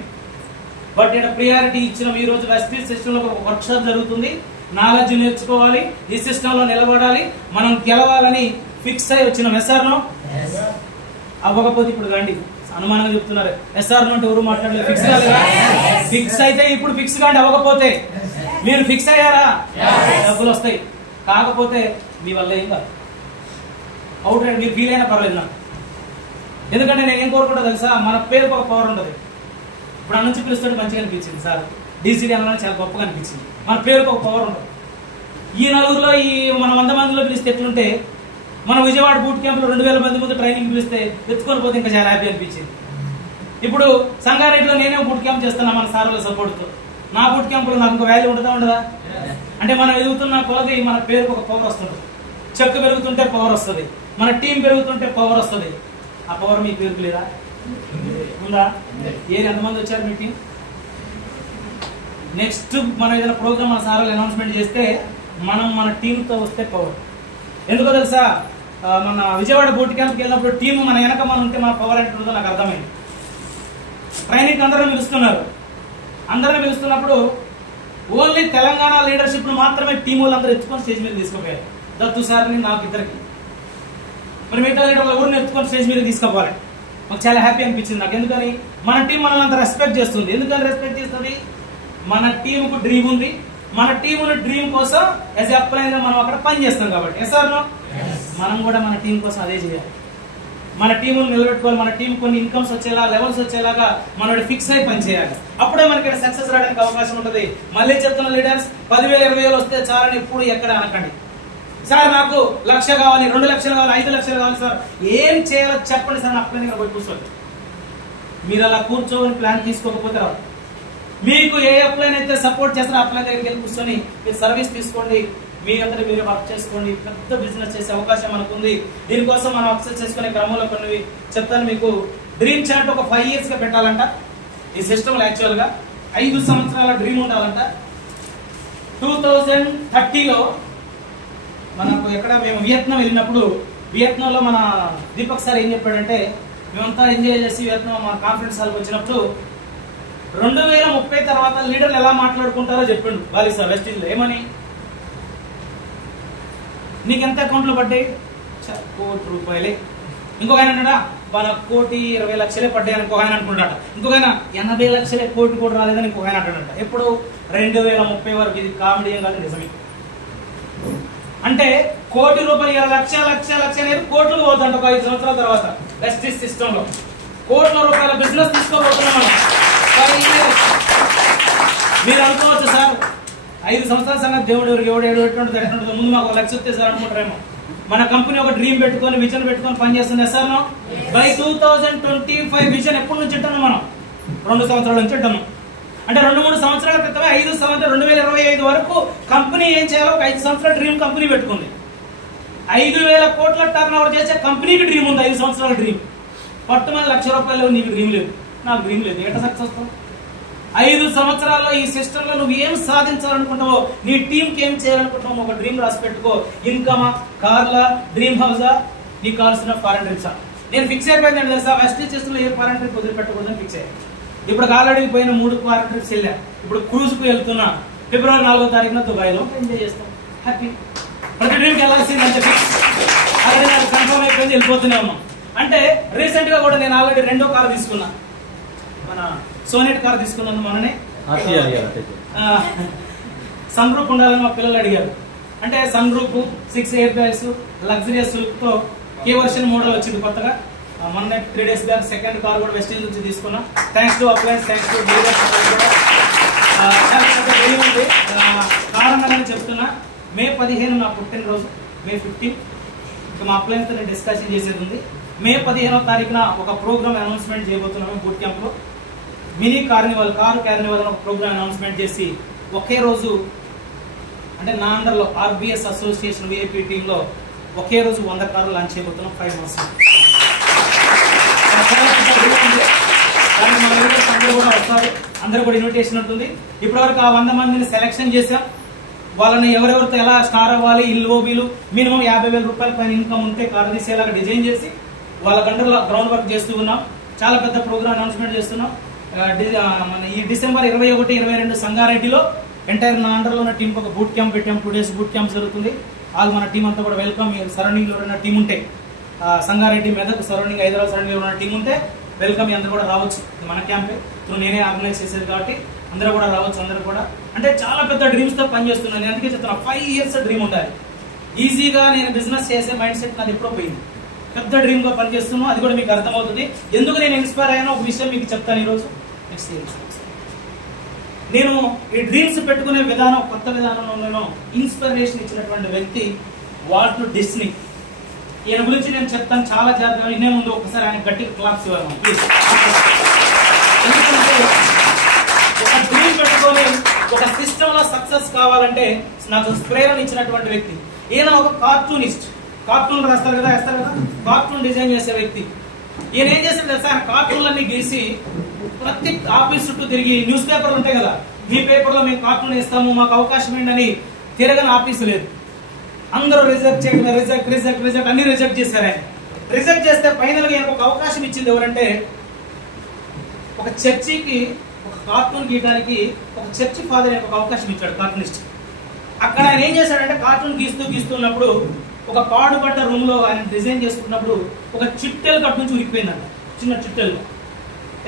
బట్ ఇక్కడ ప్రియారిటీ ఇచ్చిన ఈ రోజు వెస్టీజ్ సిస్టంలో ఒక వర్క్ షాప్ జరుగుతుంది. నాలెడ్జ్ నేర్చుకోవాలి, ఈ సిస్టమ్ లో నిలబడాలి, మనం గెలవాలని ఫిక్స్ అయి వచ్చిన ఎస్ఆర్నో. అవ్వకపోతే ఇప్పుడు కాండి అనుమానంగా చెప్తున్నారు. ఎస్ఆర్నో అంటే ఎవరు మాట్లాడలేదు. ఫిక్స్ కాలేదా? ఫిక్స్ అయితే ఇప్పుడు ఫిక్స్ కాండి. అవ్వకపోతే మీరు ఫిక్స్ అయ్యారా? డబ్బులు వస్తాయి. కాకపోతే మీ వల్ల ఏం కాదు. అవుట్ రైట్ మీరు ఫీల్ అయినా పర్లేదు నాకు. ఎందుకంటే నేను ఏం కోరుకుంటా తెలుసా? మన పేరుకు ఒక పవర్ ఉంటుంది. ఇప్పుడు ఆ నుంచి పిలుస్తుంటే మంచిగా అనిపించింది సార్, డీసీడీ అనగానే చాలా గొప్పగా అనిపించింది. మన పేరుకు ఒక పవర్ ఉంటుంది. ఈ నలుగురిలో మన 100 మందిలో పిలిస్తే ఎట్లుంటే, మన విజయవాడ బూట్ క్యాంప్లో 2,000 మంది ముందు ట్రైనింగ్ పిలిస్తే ఎత్తుకొని పోతే ఇంకా చాలా హ్యాపీ అనిపించింది. ఇప్పుడు సంగారెడ్డిలో నేనే బూట్ క్యాంప్ చేస్తున్నా మన సార్ల సపోర్ట్తో. నా బూట్ క్యాంపులో నాకు ఇంకా వాల్యూ ఉండదా? అంటే మనం ఎదుగుతున్న కొలది మన పేరుకు ఒక పవర్ వస్తుంది. చెక్ పెరుగుతుంటే పవర్ వస్తుంది, మన టీం పెరుగుతుంటే పవర్ వస్తుంది. ఆ పవర్ మీ పేరుకు లేదా? ఉందా? ఎంతమంది వచ్చారు మీటింగ్? నెక్స్ట్ మనం ఏదైనా ప్రోగ్రామ్ మన సార్లు అనౌన్స్మెంట్ చేస్తే మనం మన టీంతో వస్తే పవర్. ఎందుకో తెలుసా? మన విజయవాడ బూట్ క్యాంప్కి వెళ్ళినప్పుడు టీం మన వెనక మనం ఉంటే మన పవర్ ఎంత ఉంటుందో నాకు అర్థమైంది. ట్రైనింగ్ అందరూ పిలుస్తున్నప్పుడు ఓన్లీ తెలంగాణ లీడర్షిప్ ను మాత్రమే టీం వాళ్ళందరూ ఎత్తుకొని స్టేజ్ మీద తీసుకుపోయారు. దత్తు సార్ని, నాకు ఇద్దరికి. మరి మిగతా లీడర్లు ఎవరిని ఎత్తుకొని స్టేజ్ మీద తీసుకుపోవాలి. మాకు చాలా హ్యాపీ అనిపించింది నాకు. ఎందుకని మన టీం మనల్ని అంత రెస్పెక్ట్ చేస్తుంది. ఎందుకని రెస్పెక్ట్ చేస్తుంది? మన టీంకు డ్రీమ్ ఉంది. మన టీం డ్రీమ్ కోసం యాజ్ ఎ అప్లైన్ గా మనం అక్కడ పని చేస్తాం కాబట్టి మనం కూడా మన టీం కోసం అదే చేయాలి. మన టీమును నిలబెట్టుకోవాలి. మన టీం కొన్ని ఇన్కమ్స్ వచ్చేలా, లెవెల్స్ వచ్చేలాగా మనం ఫిక్స్ అయి పని చేయాలి. అప్పుడే మనకి సక్సెస్ రావడానికి అవకాశం ఉంటుంది. మళ్ళీ చెప్తున్న లీడర్స్ 10,000 20,000 వస్తే చాలని ఎప్పుడు ఎక్కడ అనకండి. సార్ నాకు 1,00,000 కావాలి, 2 లక్షలు కావాలి, 5 లక్షలు కావాలి సార్, ఏం చేయాలో చెప్పండి సార్. అప్లైన్ గా పోయి కూర్చోండి. మీరు అలా కూర్చోని ప్లాన్ తీసుకోకపోతే రాదు. మీకు ఏ అప్లైన్ అయితే సపోర్ట్ చేస్తారో అప్లైన్ దగ్గరికి వెళ్ళి కూర్చొని మీరు సర్వీస్ తీసుకోండి. మీ అందరూ మీరే వర్క్ చేసుకోండి. పెద్ద బిజినెస్ చేసే అవకాశం మనకు ఉంది. దీనికోసం మనం అక్సెస్ చేసుకునే క్రమంలో కొన్ని చెప్తాను మీకు. డ్రీమ్ చార్ట్ ఒక 5 years గా పెట్టాలంట ఈ సిస్టమ్. యాక్చువల్ గా 5 సంవత్సరాల డ్రీమ్ ఉండాలంట. 2030లో మనకు మేము వియత్నాం వెళ్ళినప్పుడు, వియత్నాంలో మన దీపక్ సార్ ఏం చెప్పాడంటే, మేమంతా ఎంజాయ్ చేసి వియత్నాం మన కాన్ఫరెన్స్ హాల్కి వచ్చినప్పుడు 2030 తర్వాత లీడర్లు ఎలా మాట్లాడుకుంటారో చెప్పిండు బాలి సార్ వెస్టీజ్ లో. ఏమని? నీకెంత అకౌంట్లో పడ్డాయి? 1 కోటి రూపాయలే. ఇంకొక ఆయన అన్నాడా, మన 1,20,00,000 పడ్డాయి అని ఇంకొక ఆయన అనుకుంటాట. ఇంకొక ఆయన 80 లక్షలే, కోటి కూడా రాలేదని ఇంకొక ఆయన అంటాడంట. ఎప్పుడు? 2030 వరకు. ఇది కామెడీ కాదు, నిజమే. అంటే 1 కోటి రూపాయలు, లక్ష అనేది కోట్లు పోతుందంట ఒక 5 సంవత్సరాల తర్వాత. వెస్టీజ్ సిస్టమ్ లో 1 కోట్ల రూపాయల బిజినెస్ తీసుకోబోతున్నాం మనం. మీరు అనుకోవచ్చు సార్ 5 సంవత్సరాల సంగతి దేవుడు ఎటువంటి ముందు మాకు 1,00,000 వస్తే సార్ అనుకుంటారేమో. మన కంపెనీ ఒక డ్రీమ్ పెట్టుకొని, విజన్ పెట్టుకొని పనిచేస్తుంది సార్. బై 2025 విజన్ ఎప్పటి నుంచి ఉంటాము మనం? 2 సంవత్సరాల నుంచి ఉంటాము. అంటే 2-3 సంవత్సరాల క్రితమే 5 సంవత్సరాలు 2025 వరకు కంపెనీ ఏం చేయాలో ఒక 5 సంవత్సరాల డ్రీమ్ కంపెనీ పెట్టుకుంది. 5,000 కోట్ల టర్న్ ఓవర్ చేసే కంపెనీకి డ్రీమ్ ఉంది. 5 సంవత్సరాల డ్రీమ్. పట్టుమని 1,00,000 రూపాయలు నీకు డ్రీమ్ లేదు, నాకు డ్రీమ్ లేదు. ఎట్లా సక్సెస్? 5 సంవత్సరాల్లో ఈ సిస్టమ్ లో నువ్వు ఏం సాధించాలనుకుంటావో, నీ టీంకి ఏం చేయాలనుకుంటావో ఒక డ్రీమ్ రాసి పెట్టుకో. ఇన్కమా, కార్లా, డ్రీమ్ హౌసా, నీకు కావాల్సిన ఫారెన్ ట్రిప్సా? నేను ఫిక్స్ అయిపోయింది తెలుసా, వెస్టీజ్ సిస్టమ్ లో ఏ ఫారెన్ ట్రిప్ వదిలిపెట్టకూడదని ఫిక్స్ అయ్యాను. ఇప్పుడు ఆల్రెడీ పోయిన 3 ఫారెన్ ట్రిప్స్ వెళ్ళా. ఇప్పుడు క్రూజ్ కు వెళ్తున్నా. ఫిబ్రవరి 4వ తారీఖున దుబాయ్లో ఎంజాయ్ చేస్తాం. హ్యాపీ. ప్రతి డ్రీమ్కి వెళ్ళాల్సింది అంటే ఫిక్స్. ఆల్రెడీ నాకు కన్ఫర్మ్ అయిపోయింది, వెళ్ళిపోతూనే ఉన్నాం. అంటే రీసెంట్ గా కూడా నేను ఆల్రెడీ 2వ కారు తీసుకున్నా. మన సోనెట్ కార్ తీసుకున్నాను మననే. సన్ రూప్ ఉండాలని మా పిల్లలు అడిగారు. అంటే sunroof, 6 air bags, luxurious తో కే వర్షన్ మోడల్ వచ్చింది కొత్తగా. మొన్న 3 days బ్యాక్ సెకండ్ కార్ కూడా వెస్టీజ్ నుంచి తీసుకున్నా. Thanks to appliances, thanks to dealers. కారణంగానే చెప్తున్నా, మే 15 నా పుట్టినరోజు. మే 15 ఇంకా మా అప్లయన్స్ తో డిస్కషన్ చేసేది ఉంది. మే 15వ తారీఖున ఒక ప్రోగ్రామ్ అనౌన్స్మెంట్ చేయబోతున్నాము బూట్ క్యాంప్ లో. మినీ కార్నివల్, కారు కార్నివల్ అని ఒక ప్రోగ్రామ్ అనౌన్స్మెంట్ చేసి ఒకే రోజు, అంటే నా అండర్లో ఆర్బిఎస్ అసోసియేషన్ విఐపి టీమ్ లో ఒకే రోజు 100 కార్లు లాంచ్ చేయబోతున్నాం 5 months. అందరూ కూడా వస్తారు, అందరూ కూడా ఇన్విటేషన్ ఉంటుంది. ఇప్పటివరకు ఆ 100 మందిని సెలెక్షన్ చేశాం. వాళ్ళని ఎవరెవరితో ఎలా స్టార్ అవ్వాలి, ఇల్లు మినిమం 50,000 రూపాయల పైన ఇన్కమ్ ఉంటే కారు తీసేలాగా డిజైన్ చేసి వాళ్ళ గంటలో గ్రౌండ్ వర్క్ చేస్తూ ఉన్నాం. చాలా పెద్ద ప్రోగ్రామ్ అనౌన్స్మెంట్ చేస్తున్నాం. మన ఈ డిసెంబర్ 21, 22 సంగారెడ్డిలో ఎంటైర్ నా అండర్లో ఉన్న టీంకి ఒక బూట్ క్యాంప్ పెట్టాం. 2 days బూట్ క్యాంప్ జరుగుతుంది. వాళ్ళు మన టీం అంతా కూడా వెల్కమ్. మీరు సరౌండింగ్ లో ఉన్న టీం ఉంటే, సంగారెడ్డి, మెదక్ సరౌండింగ్, హైదరాబాద్ సరౌండింగ్ లో ఉన్న టీం ఉంటే వెల్కమ్. అందరూ కూడా రావచ్చు. మన క్యాంపే నేనే ఆర్గనైజ్ చేసేది కాబట్టి అందరూ కూడా రావచ్చు. అందరూ కూడా అంటే చాలా పెద్ద డ్రీమ్స్ తో పనిచేస్తున్నాను. నేను అందుకే చెప్తున్నా 5 years డ్రీమ్ ఉండాలి. ఈజీగా నేను బిజినెస్ చేసే మైండ్ సెట్ నాది ఎప్పుడో పోయింది. పెద్ద డ్రీమ్ గా పనిచేస్తున్నాను. అది కూడా మీకు అర్థమవుతుంది. ఎందుకు నేను ఇన్స్పైర్ అయ్యానో ఒక విషయం మీకు చెప్తాను ఈరోజు. నేను ఈ డ్రీమ్స్ పెట్టుకునే విధానం, కొత్త విధానంలో నేను ఇన్స్పిరేషన్ ఇచ్చినటువంటి వ్యక్తి వాల్ట్ డిస్నీ. ఈయన గురించి నేను చెప్తాను చాలా జాగ్రత్తగా. ఇన్నే ముందు ఒకసారి ఆయన గట్టిగా క్లాప్స్ ఇవ్వాలి ప్లీజ్. ఎందుకంటే ఒక డ్రీమ్ పెట్టుకొని ఒక సిస్టమ్ లో సక్సెస్ కావాలంటే నాకు ప్రేరణ ఇచ్చినటువంటి వ్యక్తి. ఈయన ఒక కార్టూనిస్ట్. కార్టూన్ వేస్తారు కదా, కార్టూన్ డిజైన్ చేసే వ్యక్తి. ఈయన ఏం చేశాడు తెలుసా, ఆయన కార్టూన్లన్నీ గీసి ప్రతి ఆఫీస్ చుట్టూ తిరిగి, న్యూస్ పేపర్లు ఉంటాయి కదా, మీ పేపర్ లో మేము కార్టూన్ వేస్తాము, మాకు అవకాశం ఏంటని తిరగని ఆఫీసు లేదు. అందరూ రిజెక్ట్ అన్ని రిజెక్ట్ చేశారు. ఆయన రిజెక్ట్ చేస్తే ఫైనల్ గా ఒక అవకాశం ఇచ్చింది ఎవరంటే, ఒక చర్చికి ఒక కార్టూన్ గీయడానికి ఒక చర్చి ఫాదర్ ఒక అవకాశం ఇచ్చాడు, కార్టూనిస్ట్. అక్కడ ఆయన ఏం చేశాడంటే, కార్టూన్ గీస్తున్నప్పుడు ఒక పాడుపడ్డ రూమ్ లో ఆయన డిజైన్ చేసుకున్నప్పుడు ఒక చిట్టెల కట్ నుంచి ఉరికిపోయిందంట. చిన్న చిట్టెలు.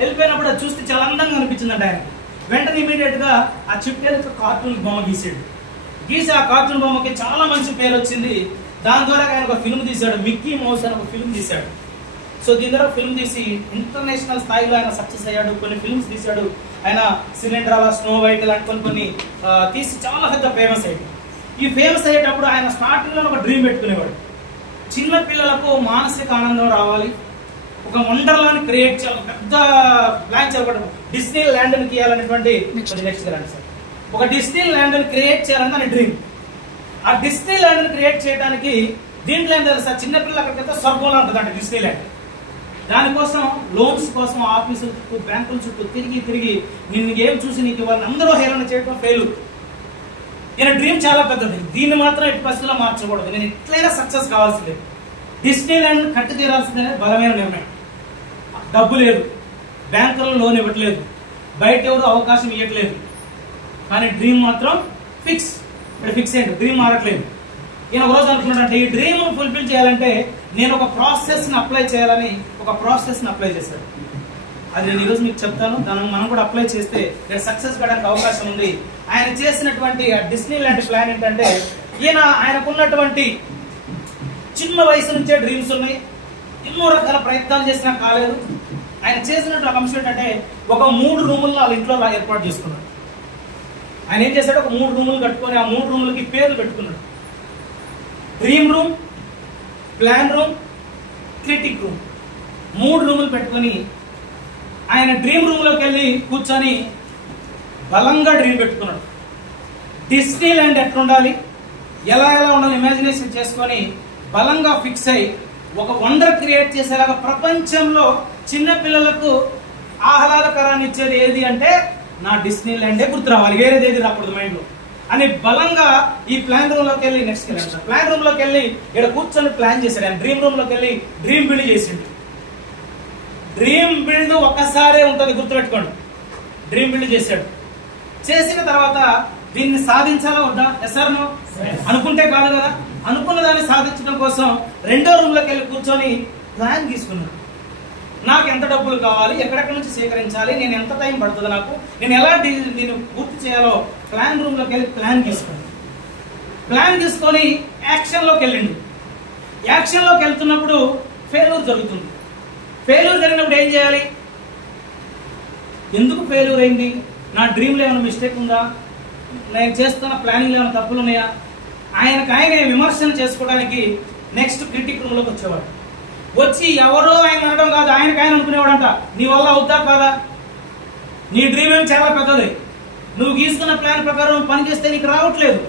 వెళ్ళిపోయినప్పుడు అది చూస్తే చాలా అందంగా అనిపించిందంట ఆయనకి. వెంటనే ఇమీడియట్ గా ఆ చిట్టెలకు కార్టూన్ బొమ్మ గీసాడు. గీసి ఆ కార్టూన్ బొమ్మకి చాలా మంచి పేరు వచ్చింది. దాని ద్వారా ఆయన ఒక ఫిల్మ్ తీశాడు, మిక్కీ మౌస్ అని ఒక ఫిల్మ్ తీశాడు. సో దీని ద్వారా ఫిల్మ్ తీసి ఇంటర్నేషనల్ స్థాయిలో ఆయన సక్సెస్ అయ్యాడు. కొన్ని ఫిల్మ్స్ తీశాడు ఆయన, సిలిండ్రాలా, స్నో వైట్ లాంటి కొన్ని తీసి చాలా పెద్ద ఫేమస్ అయ్యాడు. ఈ ఫేమస్ అయ్యేటప్పుడు ఆయన స్టార్టింగ్ లో ఒక డ్రీమ్ పెట్టుకునేవాడు. చిన్న పిల్లలకు మానసిక ఆనందం రావాలి, ఒక వండర్లాని క్రియేట్ చేయాలి, పెద్ద ప్లాన్ చేయాలి, డిస్నీ ల్యాండ్ ని తీయాలనేటువంటి నెక్స్ట్ రండి సార్, ఒక డిస్నీ ల్యాండ్ ని క్రియేట్ చేయాలని దాని డ్రీమ్. ఆ డిస్నీ ల్యాండ్ ని క్రియేట్ చేయడానికి దీంట్లో ఏం తెలుసా, చిన్నపిల్లలు అక్కడికైతే స్వర్గంలో ఉంటుంది అంటే డిస్నీ ల్యాండ్. దానికోసం లోన్స్ కోసం ఆఫీసుల చుట్టూ, బ్యాంకుల చుట్టూ తిరిగి నిన్ను ఏం చూసి నీకు ఇవ్వాలని అందరూ హేళన చేయడం ఫెయిల్. ఈయన డ్రీమ్ చాలా పెద్దది, దీన్ని మాత్రం ఎట్టి పరిస్థితుల్లో మార్చకూడదు, నేను ఎట్లయినా సక్సెస్ కావాల్సిందే, డిస్నీ ల్యాండ్ కట్టి తీరాల్సిందే బలమైన నిర్ణయం. డబ్బు లేదు, బ్యాంకుల్లో లోన్ ఇవ్వట్లేదు, బయట ఎవరు అవకాశం ఇవ్వట్లేదు, కానీ డ్రీమ్ మాత్రం ఫిక్స్. ఇక్కడ ఫిక్స్ అయ్యింది, డ్రీమ్ మారట్లేదు. ఈయన ఒక రోజు అనుకున్నాడంటే ఈ డ్రీమ్ ఫుల్ఫిల్ చేయాలంటే నేను ఒక ప్రాసెస్ ని అప్లై చేయాలని ఒక ప్రాసెస్ ని అప్లై చేశాడు. అది నేను ఈరోజు మీకు చెప్తాను, దాన్ని మనం కూడా అప్లై చేస్తే నేను సక్సెస్ కావడానికి అవకాశం ఉంది. ఆయన చేసినటువంటి డిస్నీ లాంటి ప్లాన్ ఏంటంటే, ఆయనకున్నటువంటి చిన్న వయసు నుంచే డ్రీమ్స్ ఉన్నాయి, ఎన్నో రకాల ప్రయత్నాలు చేసినా కాలేదు. ఆయన చేసినట్టు అంశం ఏంటంటే ఒక 3 రూములను వాళ్ళ ఇంట్లో ఏర్పాటు చేసుకున్నాడు. ఆయన ఏం చేశాడు, ఒక 3 రూములు కట్టుకొని ఆ 3 రూములకి పేర్లు పెట్టుకున్నాడు. Dream room, plan room, critic room. 3 రూములు పెట్టుకొని ఆయన డ్రీమ్ రూమ్ లోకి వెళ్ళి కూర్చొని బలంగా డ్రీమ్ పెట్టుకున్నాడు. డిస్నీ ల్యాండ్ ఎట్లా ఉండాలి, ఎలా ఉండాలి ఇమాజినేషన్ చేసుకొని బలంగా ఫిక్స్ అయ్యి ఒక వండర్ క్రియేట్ చేసేలాగా ప్రపంచంలో చిన్న పిల్లలకు ఆహ్లాదకరాన్ని ఇచ్చేది ఏది అంటే నా డిస్నీ ల్యాండే గుర్తు రావాలి, వేరేది ఏది రాకూడదు మైండ్ లో అని బలంగా ఈ ప్లాన్ రూమ్ లోకి వెళ్ళి నెక్స్ట్ ప్లాన్ రూమ్ లోకి వెళ్ళి ఇక్కడ కూర్చొని ప్లాన్ చేశాడు. ఆయన డ్రీమ్ రూమ్ లోకి వెళ్ళి డ్రీమ్ బిల్డ్ చేసిండు. డ్రీమ్ బిల్డ్ ఒక్కసారే ఉంటుంది, గుర్తుపెట్టుకోండి. డ్రీమ్ బిల్డ్ చేశాడు. చేసిన తర్వాత దీన్ని సాధించాలా వద్దా, ఎస్ఆర్నో అనుకుంటే కాదు కదా, అనుకున్న దాన్ని సాధించడం కోసం 2వ రూమ్ లోకి వెళ్ళి కూర్చొని ప్లాన్ తీసుకున్నాడు. నాకు ఎంత డబ్బులు కావాలి, ఎక్కడెక్కడి నుంచి సేకరించాలి, నేను ఎంత టైం పడుతుంది, నాకు నేను ఎలా నేను పూర్తి చేయాలో ప్లాన్ రూమ్ లోకి వెళ్ళి ప్లాన్ తీసుకున్నాను. ప్లాన్ తీసుకొని యాక్షన్ లోకి వెళ్ళండి. యాక్షన్ లోకి వెళ్తున్నప్పుడు ఫెయిల్యూర్ జరుగుతుంది. ఫెయిల్యూర్ జరిగినప్పుడు ఏం చేయాలి, ఎందుకు ఫెయిల్యూర్ అయింది, నా డ్రీమ్లో ఏమైనా మిస్టేక్ ఉందా, నేను చేస్తున్న ప్లానింగ్ ఏమైనా తప్పులు ఉన్నాయా, ఆయనే విమర్శన చేసుకోవడానికి నెక్స్ట్ క్రిటిక్ రూమ్ లోకి వచ్చేవాడు. వచ్చి ఎవరో ఆయన అనడం కాదు, ఆయన అనుకునేవాడంట నీ వల్ల అవుతా కాదా, నీ డ్రీమ్ ఏమి చాలా పెద్దది, నువ్వు గీసుకున్న ప్లాన్ ప్రకారం పని చేస్తే నీకు రావట్లేదు,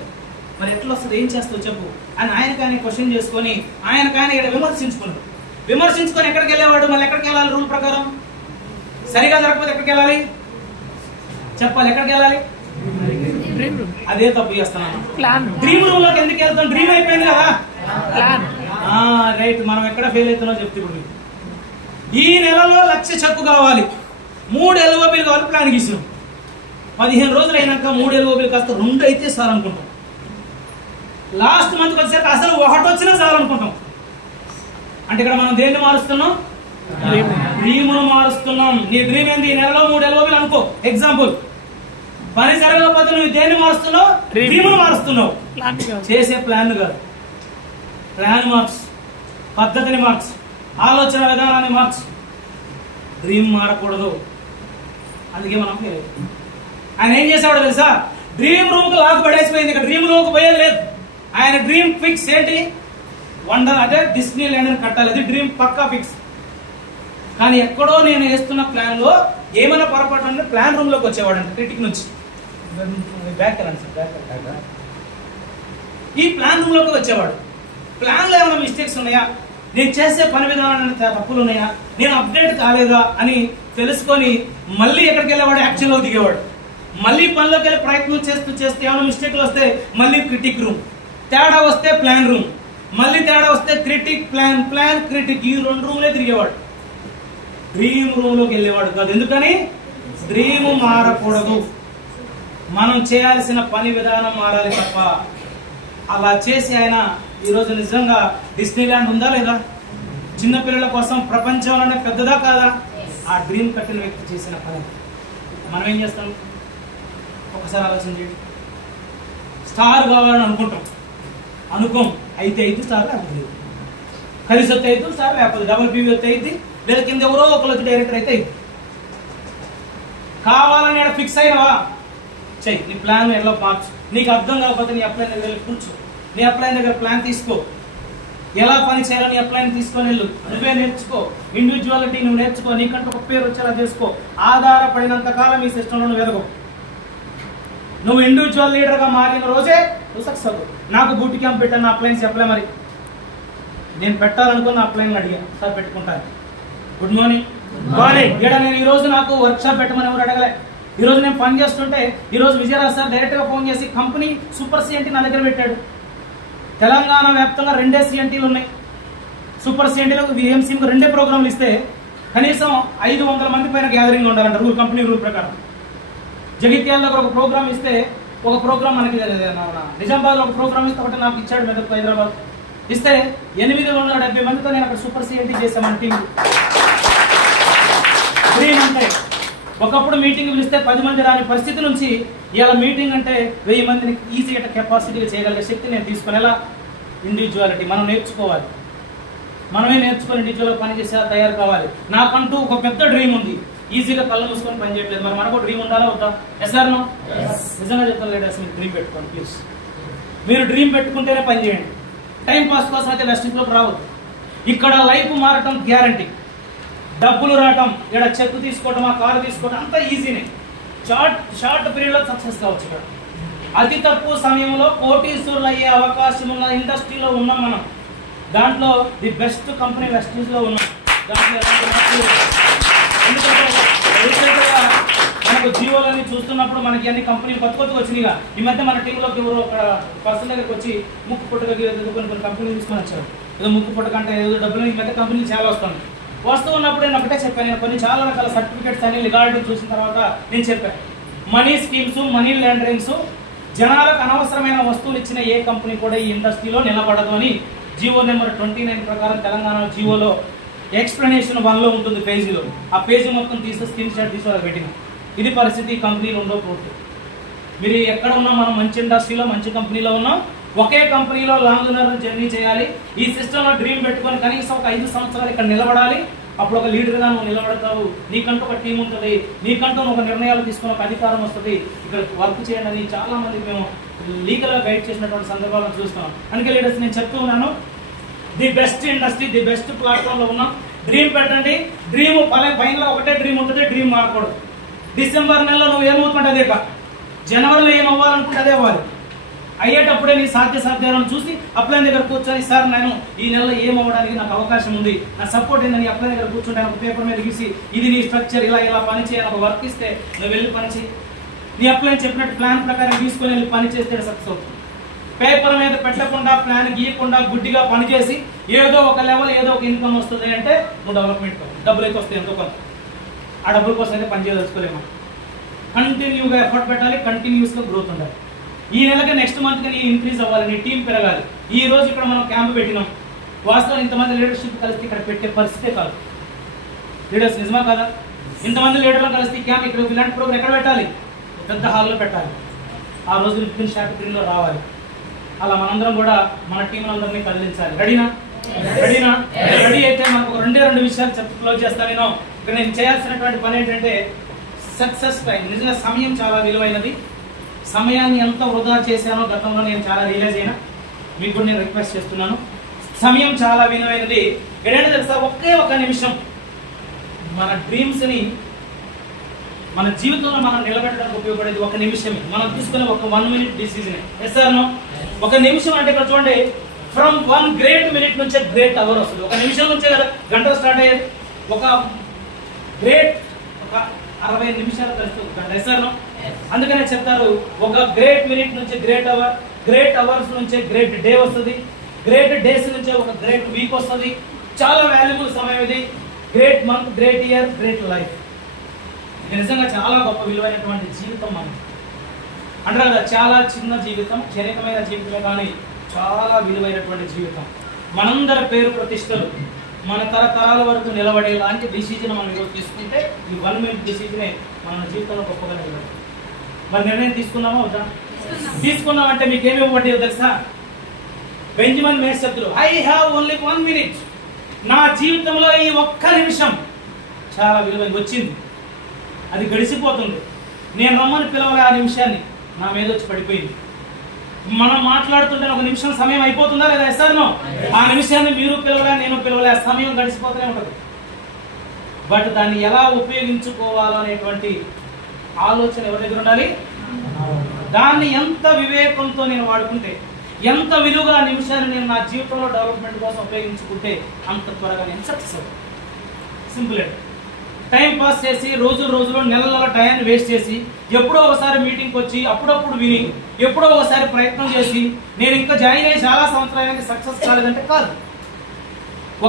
మరి ఎట్లా వస్తుంది, ఏం చేస్తావు చెప్పు అని ఆయనకాయన క్వశ్చన్ చేసుకొని ఆయనకాయన ఇక్కడ విమర్శించుకొని ఎక్కడికి వెళ్ళేవాడు, మళ్ళీ ఎక్కడికి వెళ్ళాలి, రూల్ ప్రకారం సరిగా జరగకపోతే ఎక్కడికి వెళ్ళాలి చెప్పాలి, ఎక్కడికి వెళ్ళాలి, అదే తప్పు చేస్తున్నాను. డ్రీమ్ రూమ్ లోకి ఎందుకు వెళ్తాం, డ్రీమ్ అయిపోయింది కదా, రైట్, మనం ఎక్కడ ఫెయిల్ అవుతున్నావు చెప్తే ఇప్పుడు ఈ నెలలో 1,00,000 చెక్కు కావాలి, 3 LOBలు కావాలి, ప్లాన్ గీసినాం. 15 రోజులు అయినాక 3 LOBలు కాస్త 2 అయితే సార్ అనుకుంటాం. లాస్ట్ మంత్ వచ్చేసరికి అసలు 1 వచ్చినా చాలు అనుకుంటాం. అంటే ఇక్కడ మనం దేన్ని మారుస్తున్నాం, డ్రీమ్ను మారుస్తున్నాం. నీ డ్రీమ్ ఏంది, ఈ నెలలో 3 LOBలు అనుకో, ఎగ్జాంపుల్. పని జరగకపోతే నువ్వు దేన్ని మారుస్తున్నావు, డ్రీమ్ను మారుస్తున్నావు. చేసే ప్లాన్ కాదు, ప్లాన్ మార్క్స్, పద్ధతిని మార్క్స్, ఆలోచన విధానాన్ని మార్క్స్. డ్రీమ్ మారకూడదు, అందుకే మనం ఆయన ఏం చేసేవాడు తెలుసా, డ్రీమ్ రూమ్ కు లాక్ పడేసిపోయింది, ఇక్కడ డ్రీమ్ రూమ్ కు పోయేది లేదు. ఆయన డ్రీమ్ ఫిక్స్ ఏంటి, వండర్ అంటే డిస్నీ ల్యాండ్ కట్టాలి, అది డ్రీమ్ పక్కా ఫిక్స్. కానీ ఎక్కడో నేను వేస్తున్న ప్లాన్ లో ఏమైనా పొరపాటు అంటే ప్లాన్ రూమ్ లోకి వచ్చేవాడు అంటే క్రిటిక్ నుంచి ఈ ప్లాన్ రూమ్ లోకి వచ్చేవాడు. ప్లాన్ లో ఏమైనా మిస్టేక్స్ ఉన్నాయా, నేను చేసే పని విధానం తప్పులు ఉన్నాయా, నేను అప్డేట్ కాలేదా అని తెలుసుకొని మళ్ళీ ఎక్కడికి వెళ్ళేవాడు, యాక్షన్ లో దిగేవాడు. మళ్ళీ పనిలోకి వెళ్ళి ప్రయత్నం చేస్తే ఏమైనా మిస్టేక్లు వస్తే మళ్ళీ క్రిటిక్ రూమ్, తేడా వస్తే ప్లాన్ రూమ్, మళ్ళీ తేడా వస్తే క్రిటిక్, ప్లాన్ క్రిటిక్, ఈ 2 రూమ్లే తిరిగేవాడు. డ్రీమ్ రూమ్ లోకి వెళ్ళేవాడు కాదు. ఎందుకని, డ్రీమ్ మారకూడదు, మనం చేయాల్సిన పని విధానం మారాలి తప్ప. అలా చేసి ఆయన ఈరోజు నిజంగా డిస్నీ ల్యాండ్ ఉందా లేదా, చిన్నపిల్లల కోసం ప్రపంచంలోనే పెద్దదా కాదా? ఆ డ్రీమ్ కట్టిన వ్యక్తి చేసిన పని. మనం ఏం చేస్తాం? ఒకసారి ఆలోచన చేయండి. స్టార్ కావాలని అనుకోం. అయితే 5 స్టార్ లేకపోతే కలిసి వస్తే 5 స్టార్, లేకపోతే డబుల్ పీవీ వస్తే 5, లేదా కింద ఎవరో ఒకరు వచ్చి డైరెక్టర్ అయితే 5. కావాలని ఫిక్స్ అయినవా? చెయ్యి. నీ ప్లాన్ ఎలా మార్చు. నీకు అర్థం కాకపోతే నీ అప్లైన్ దగ్గర వెళ్ళి కూర్చో. నీ అప్లైన్ దగ్గర ప్లాన్ తీసుకో. ఎలా పని చేయాలో నీ అప్లైన్ తీసుకొని వెళ్ళు. నువ్వే నేర్చుకో. ఇండివిజువాలిటీ నువ్వు నేర్చుకో. నీకంటూ ఒక పేరు వచ్చేలా చేసుకో. ఆధారపడినంత కాలం ఈ సిస్టంలో నువ్వు ఎదగవు. నువ్వు ఇండివిజువల్ లీడర్గా మారిన రోజే నువ్వు సక్సెస్ అవ్వవు. నాకు బూట్ క్యాంప్ పెట్టాను, నా అప్లైన్స్ చెప్పలే. మరి నేను పెట్టాలనుకున్న అప్లైన్లు అడిగా, సార్ పెట్టుకుంటాను. Good morning. ఇక్కడ నేను ఈరోజు నాకు వర్క్ షాప్ పెట్టమని ఎవరు అడగలే. ఈరోజు నేను పని చేస్తుంటే ఈరోజు విజయరాజ్ సార్ డైరెక్ట్గా ఫోన్ చేసి కంపెనీ సూపర్ సిఎన్టీ నా దగ్గర పెట్టాడు. తెలంగాణ వ్యాప్తంగా 2 సిఎన్టీలు ఉన్నాయి. సూపర్ సిఎన్టీలకు విఎంసీకి 2 ప్రోగ్రాంలు ఇస్తే కనీసం 500 మంది పైన గ్యాదరింగ్ ఉండాలంట కంపెనీ రూల్ ప్రకారం. జగిత్యాల దగ్గర ఒక ప్రోగ్రామ్ ఇస్తే ఒక ప్రోగ్రామ్ మనకి నిజామాబాద్లో ఒక ప్రోగ్రామ్ ఇస్తే ఒకటి నాకు ఇచ్చాడు మెదక్ హైదరాబాద్ ఇస్తే 870 మందితో నేను అక్కడ సూపర్ సిఎన్టీ చేశాను టీం. డ్రీమ్ అంటే ఒకప్పుడు మీటింగ్ పిలిస్తే 10 మంది రాని పరిస్థితి నుంచి ఇవాళ మీటింగ్ అంటే 1000 మందిని ఈజీగా కెపాసిటీగా చేయగలిగే శక్తి నేను తీసుకుని. ఎలా? ఇండివిజువాలిటీ మనం నేర్చుకోవాలి. మనమే నేర్చుకొని ఇండివిజువల్గా పనిచేసేలా తయారు కావాలి. నాకంటూ ఒక పెద్ద డ్రీమ్ ఉంది. ఈజీగా కళ్ళు మూసుకొని పని చేయట్లేదు. మరి మనకు డ్రీమ్ ఉండాలా వద్దా? Yes or no? నిజంగా చెప్తాను లేడర్స్, మీరు డ్రీమ్ పెట్టుకోండి ప్లీజ్. మీరు డ్రీమ్ పెట్టుకుంటేనే పని చేయండి. టైం పాస్ కోసం అయితే వెస్టింగ్లోకి రావద్దు. ఇక్కడ లైఫ్ మారటం గ్యారంటీ. డబ్బులు రావటం, ఇక్కడ చెక్ తీసుకోవటం, ఆ కారు తీసుకోవటం అంతా ఈజీనే. షార్ట్ పీరియడ్లో సక్సెస్ కావచ్చు. ఇక్కడ అతి తక్కువ సమయంలో కోటీశ్వరులు అయ్యే అవకాశం ఉన్న ఇండస్ట్రీలో ఉన్నాం మనం. దాంట్లో ది బెస్ట్ కంపెనీ వెస్టీజ్లో ఉన్నాం. దాంట్లో ఎందుకంటే మనకు జియోలని చూస్తున్నప్పుడు మనకి అన్ని కంపెనీలు కొత్తగా వచ్చినాయిగా. ఈ మధ్య మన టీంలోకి ఎవరు ఒక పర్సన్ దగ్గరికి వచ్చి ముక్కు పుట్టగా కొన్ని కంపెనీలు తీసుకొని వచ్చారు. ఏదో ముక్కు పుట్టక అంటే ఏదో డబ్బులు ఈ మధ్య కంపెనీలు చాలా వస్తుంది. వస్తూ ఉన్నప్పుడు నేను ఒకటే చెప్పాను. నేను కొన్ని చాలా రకాల సర్టిఫికేట్స్ అని లీగాలిటీ చూసిన తర్వాత నేను చెప్పాను, మనీ స్కీమ్స్, మనీ లాండరింగ్స్, జనాలకు అనవసరమైన వస్తువులు ఇచ్చిన ఏ కంపెనీ కూడా ఈ ఇండస్ట్రీలో నిలబడదు అని జియో నెంబర్ 29 ప్రకారం తెలంగాణ జియోలో ఎక్స్ప్లెనేషన్ 1లో ఉంటుంది పేజీలో. ఆ పేజీ మొత్తం తీసి స్క్రీన్ షాట్ తీసి వాళ్ళకి పెట్టిన. ఇది పరిస్థితి కంపెనీలు ఉండవు పూర్తి. మీరు ఎక్కడ ఉన్నాం? మనం మంచి ఇండస్ట్రీలో మంచి కంపెనీలో ఉన్నాం. ఒకే కంపెనీలో లాంగ్ జర్నీ చేయాలి. ఈ సిస్టంలో డ్రీమ్ పెట్టుకొని కనీసం ఒక 5 సంవత్సరాలు ఇక్కడ నిలబడాలి. అప్పుడు ఒక లీడర్గా నువ్వు నిలబడతావు. నీకంటూ ఒక టీం ఉంటుంది. నీకంటూ ఒక నిర్ణయాలు తీసుకుని ఒక అధికారం వస్తుంది. ఇక్కడ వర్క్ చేయండి అని చాలా మంది మేము లీగల్గా గైడ్ చేసినటువంటి సందర్భాలను చూస్తున్నాం. అందుకే లీడర్స్ నేను చెప్తూ ఉన్నాను, the best industry, the best ప్లాట్ఫామ్లో ఉన్నాం. డ్రీమ్ పెట్టండి. డ్రీమ్ పైన ఒకటే డ్రీమ్ ఉంటుంది. డ్రీమ్ మారకూడదు. డిసెంబర్ నెలలో నువ్వు ఏమవుతుంటే అదే కా, జనవరిలో ఏం అవ్వాలనుకుంటే అదే అవ్వాలి. అయ్యేటప్పుడే నీ సాధ్యాలను చూసి అప్లైన్ దగ్గర కూర్చొని, సార్ నేను ఈ నెలలో ఏం అవ్వడానికి నాకు అవకాశం ఉంది, నా సపోర్ట్ ఏందని అప్లైన్ దగ్గర కూర్చుంటే ఒక పేపర్ మీద గీసి ఇది నీ స్ట్రక్చర్, ఇలా పని చేయాలి, ఒక వర్క్ ఇస్తే నువ్వు వెళ్ళి పని చేయి. నీ అప్లైన్ చెప్పినట్టు ప్లాన్ ప్రకారం తీసుకొని వెళ్ళి పని చేస్తే సక్సెస్ అవుతుంది. పేపర్ మీద పెట్టకుండా, ప్లాన్ గీయకుండా, గుడ్డిగా పనిచేసి ఏదో ఒక లెవెల్ ఏదో ఒక ఇన్కమ్ వస్తుంది అంటే నువ్వు డెవలప్మెంట్ డబ్బులు అయితే వస్తాయి ఎంతో కొంత. ఆ డబ్బుల కోసం అయితే పని చేయదలుచుకోలేము. కంటిన్యూగా ఎఫర్ట్ పెట్టాలి. కంటిన్యూస్గా గ్రోత్ ఉండాలి. ఈ నెలకి నెక్స్ట్ మంత్కి నీ ఇంక్రీజ్ అవ్వాలి. నీ టీం పెరగాలి. ఈ రోజు ఇక్కడ మనం క్యాంప్ పెట్టినాం. వాస్తవం ఇంతమంది లీడర్షిప్ కలిసి ఇక్కడ పెట్టే పరిస్థితే కాదు. లీడర్స్ నిజమా కదా? ఇంతమంది లీడర్లు కలిసి క్యాంప్ ఇక్కడ ఇలాంటి ప్రోగ్రామ్ ఎక్కడ పెట్టాలి? పెద్ద హాల్లో పెట్టాలి. ఆ రోజు విపిన్ షాట్ గ్రీన్లో రావాలి. అలా మనందరం కూడా మన టీం అందరినీ కదిలించాలి. రెడీనా? రెడీ అయితే మనకు 2 విషయాలు చెప్పి క్లోజ్ చేస్తాను. ఇక్కడ నేను చేయాల్సినటువంటి పని ఏంటంటే సక్సెస్ టైం. నిజంగా సమయం చాలా విలువైనది. సమయాన్ని ఎంత వృధా చేశానో గతంలో నేను చాలా రియలైజ్ అయినా. మీకు కూడా నేను రిక్వెస్ట్ చేస్తున్నాను, సమయం చాలా విలువైనది. ఏంటంటే తెలుసా, ఒకే ఒక నిమిషం మన డ్రీమ్స్ని మన జీవితంలో మనం నిలబెట్టడానికి ఉపయోగపడేది ఒక నిమిషమే. మనం తీసుకునే ఒక 1 minute decision. Yes or no? ఒక నిమిషం అంటే ఇక్కడ చూడండి, ఫ్రమ్ 1 గ్రేట్ మినిట్ నుంచే గ్రేట్ అవర్ వస్తుంది. ఒక నిమిషం నుంచే కదా గంట స్టార్ట్ అయ్యేది. ఒక గ్రేట్ ఒక 60 నిమిషాలు కలుస్తుంది గంట. Yes or no? అందుకనే చెప్తారు, ఒక గ్రేట్ మినిట్ నుంచి గ్రేట్ అవర్, గ్రేట్ అవర్స్ నుంచే గ్రేట్ డే వస్తుంది, గ్రేట్ డేస్ నుంచే ఒక గ్రేట్ వీక్ వస్తుంది. చాలా వాల్యుబుల్ సమయం ఇది. Great month, great year, great life. ఇది నిజంగా చాలా గొప్ప విలువైనటువంటి జీవితం మనం అంటారు కదా. చాలా చిన్న జీవితం, క్షణికమైన జీవితమే కానీ చాలా విలువైనటువంటి జీవితం. మనందరి పేరు ప్రతిష్టలు మన తరతరాల వరకు నిలబడే లాంటి డిసిజన్ మనం ఈరోజు తీసుకుంటే ఈ 1 మినిట్ డిసిజనే మన జీవితంలో గొప్పగా నిలబడి మరి నిర్ణయం తీసుకున్నామా వద్దా? తీసుకున్నామంటే మీకు ఏమి ఇవ్వండి తెలుసా? బెంజమిన్ మేస్ చెప్తారు, ఐ హ్యావ్ ఓన్లీ 1 మినిట్. నా జీవితంలో ఈ ఒక్క నిమిషం చాలా విలువైన వచ్చింది, అది గడిచిపోతుంది. నేను రమ్మని పిలవలే, ఆ నిమిషాన్ని నా మీద వచ్చి పడిపోయింది. మనం మాట్లాడుతుంటే ఒక నిమిషం సమయం అయిపోతుందా లేదా? ఎస్ఆర్నో? ఆ నిమిషాన్ని మీరు పిలవలే, నేను పిలవలే, ఆ సమయం గడిచిపోతూనే ఉంటుంది. బట్ దాన్ని ఎలా ఉపయోగించుకోవాలో అనేటువంటి ఆలోచన ఎవరి దగ్గర ఉండాలి? దాన్ని ఎంత వివేకంతో నేను వాడుకుంటే, ఎంత విలువగా నిమిషాన్ని నేను నా జీవితంలో డెవలప్మెంట్ కోసం ఉపయోగించుకుంటే అంత త్వరగా నేను సక్సెస్ అవుతాను. సింపుల్ అండి. టైం పాస్ చేసి రోజులు నెలల టైం వేస్ట్ చేసి ఎప్పుడో ఒకసారి మీటింగ్కి వచ్చి అప్పుడప్పుడు విని ఎప్పుడో ఒకసారి ప్రయత్నం చేసి నేను ఇంకా జాయిన్ అయ్యి చాలా సంవత్సరాలకి సక్సెస్ కాలేదంటే కాదు.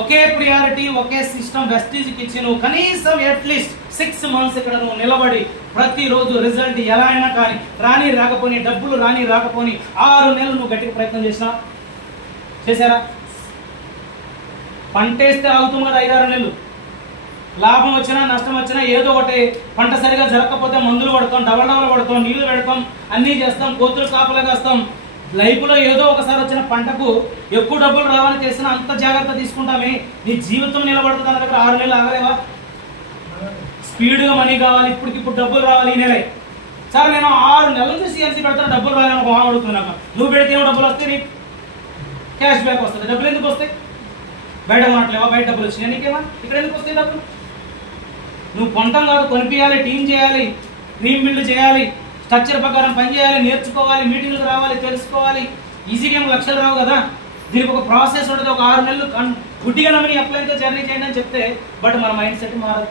ఒకే ప్రియారిటీ, ఒకే సిస్టమ్ వెస్టీజ్కి ఇచ్చి నువ్వు కనీసం అట్లీస్ట్ 6 మంత్స్ ఇక్కడ నువ్వు నిలబడి ప్రతిరోజు రిజల్ట్ ఎలా అయినా కానీ రాని రాకపోని, డబ్బులు రాని రాకపోని 6 నెలలు నువ్వు గట్టిగా ప్రయత్నం చేశారా? పంట వేస్తే ఆగుతుంది కదా 5-6 నెలలు. లాభం వచ్చినా నష్టం వచ్చినా ఏదో ఒకటి, పంట సరిగా జరగకపోతే మందులు పడతాం, డబల్ పడతాం, నీళ్లు పెడతాం, అన్నీ చేస్తాం, కోతులు కాపలా కాస్తాం. లైఫ్ లో ఏదో ఒకసారి వచ్చిన పంటకు ఎక్కువ డబ్బులు రావాలని చేసిన అంత జాగ్రత్త తీసుకుంటామే. నీ జీవితం నిలబడుతుంది. దాని దగ్గర 6 నెలలు ఆగలేవా? స్పీడ్గా మనీ కావాలి, ఇప్పటికిప్పుడు డబ్బులు రావాలి. ఈ నెలే సార్ నేను 6 నెలల నుంచి సిఎన్సీ పెడతాను, డబ్బులు రావాలని ఒక మాట అడుగుతున్నాను. నువ్వు పెడితే ఏమో డబ్బులు వస్తాయి, నీకు క్యాష్ బ్యాక్ వస్తుంది. డబ్బులు ఎందుకు వస్తాయి? బయట కొనట్లేవా? బయట డబ్బులు వచ్చినాయి నీకేమా? ఇక్కడ ఎందుకు వస్తాయి డబ్బులు? నువ్వు కొంటాం కాదు, కొనిపించాలి, టీం చేయాలి, టీమ్ బిల్డ్ చేయాలి, స్ట్రక్చర్ ప్రకారం పని చేయాలి, నేర్చుకోవాలి, మీటింగ్లకు రావాలి, తెలుసుకోవాలి. ఈజీగా ఏం లక్షలు రావు కదా. దీనికి ఒక ప్రాసెస్ ఉంటుంది. ఒక 6 నెలలు గుడ్డిగా నమ్మి అప్లైన్తో జర్నీ చేయండి అని చెప్తే బట్ మన మైండ్ సెట్ మారదు.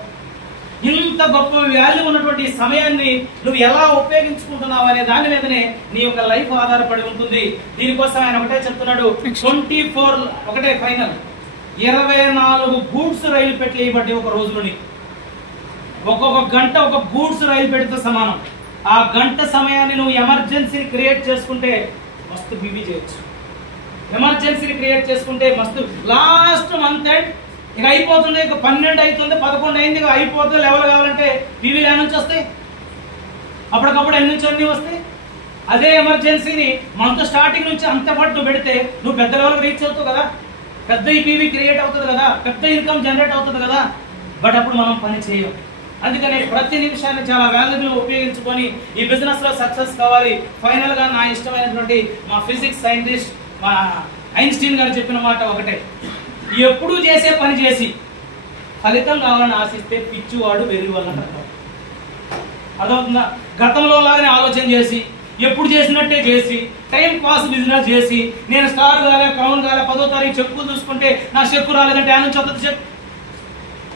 ఇంత గొప్ప వాల్యూ ఉన్నటువంటి సమయాన్ని నువ్వు ఎలా ఉపయోగించుకుంటున్నావు అనే దాని మీదనే నీ యొక్క లైఫ్ ఆధారపడి ఉంటుంది. దీనికోసం ఆయన ఒకటే చెప్తున్నాడు, 24 ఒకటే ఫైనల్ 24 గూడ్స్ రైలు పెట్టి వేయబడ్డాయి ఒక రోజులోని. ఒక్కొక్క గంట ఒక గూడ్స్ రైలు పెడితే సమానం. ఆ గంట సమయాన్ని నువ్వు ఎమర్జెన్సీని క్రియేట్ చేసుకుంటే మస్తు బిజీ చేయొచ్చు. ఎమర్జెన్సీని క్రియేట్ చేసుకుంటే మస్తు లాస్ట్ మంత్ ఎండ్ ఇక అయిపోతుంది, ఇక 12 అవుతుంది, 11 అయింది, ఇక అయిపోతుంది. లెవెల్ కావాలంటే బీవీలు ఏ నుంచి వస్తాయి? అప్పటికప్పుడు ఎన్ని నుంచి అన్నీ వస్తాయి. అదే ఎమర్జెన్సీని మంత్ స్టార్టింగ్ నుంచి అంత పట్టు పెడితే నువ్వు పెద్ద లెవెల్కి రీచ్ అవుతావు కదా, పెద్ద ఈపీవీ క్రియేట్ అవుతుంది కదా, పెద్ద ఇన్కమ్ జనరేట్ అవుతుంది కదా. బట్ అప్పుడు మనం పని చేయం. అందుకని ప్రతి నిమిషాన్ని చాలా వాల్యుబుల్ ఉపయోగించుకొని ఈ బిజినెస్ లో సక్సెస్ కావాలి. ఫైనల్ గా నా ఇష్టమైనటువంటి మా ఫిజిక్స్ సైంటిస్ట్ మా ఐన్స్టీన్ గారు చెప్పిన మాట ఒకటే, ఎప్పుడు చేసే పని చేసి ఫలితం కావాలని ఆశిస్తే పిచ్చివాడు వెర్రివాళ్ళు అంటారు. అదవుతుందా? గతంలో లాగానే ఆలోచన చేసి ఎప్పుడు చేసినట్టే చేసి టైం పాస్ బిజినెస్ చేసి నేను స్టార్ కాలే, క్రౌన్ కాలే, 10వ తారీఖు చెక్కు చూసుకుంటే నా చెక్కు రాలేదంటే ఆ నుంచి వస్తుంది చెక్.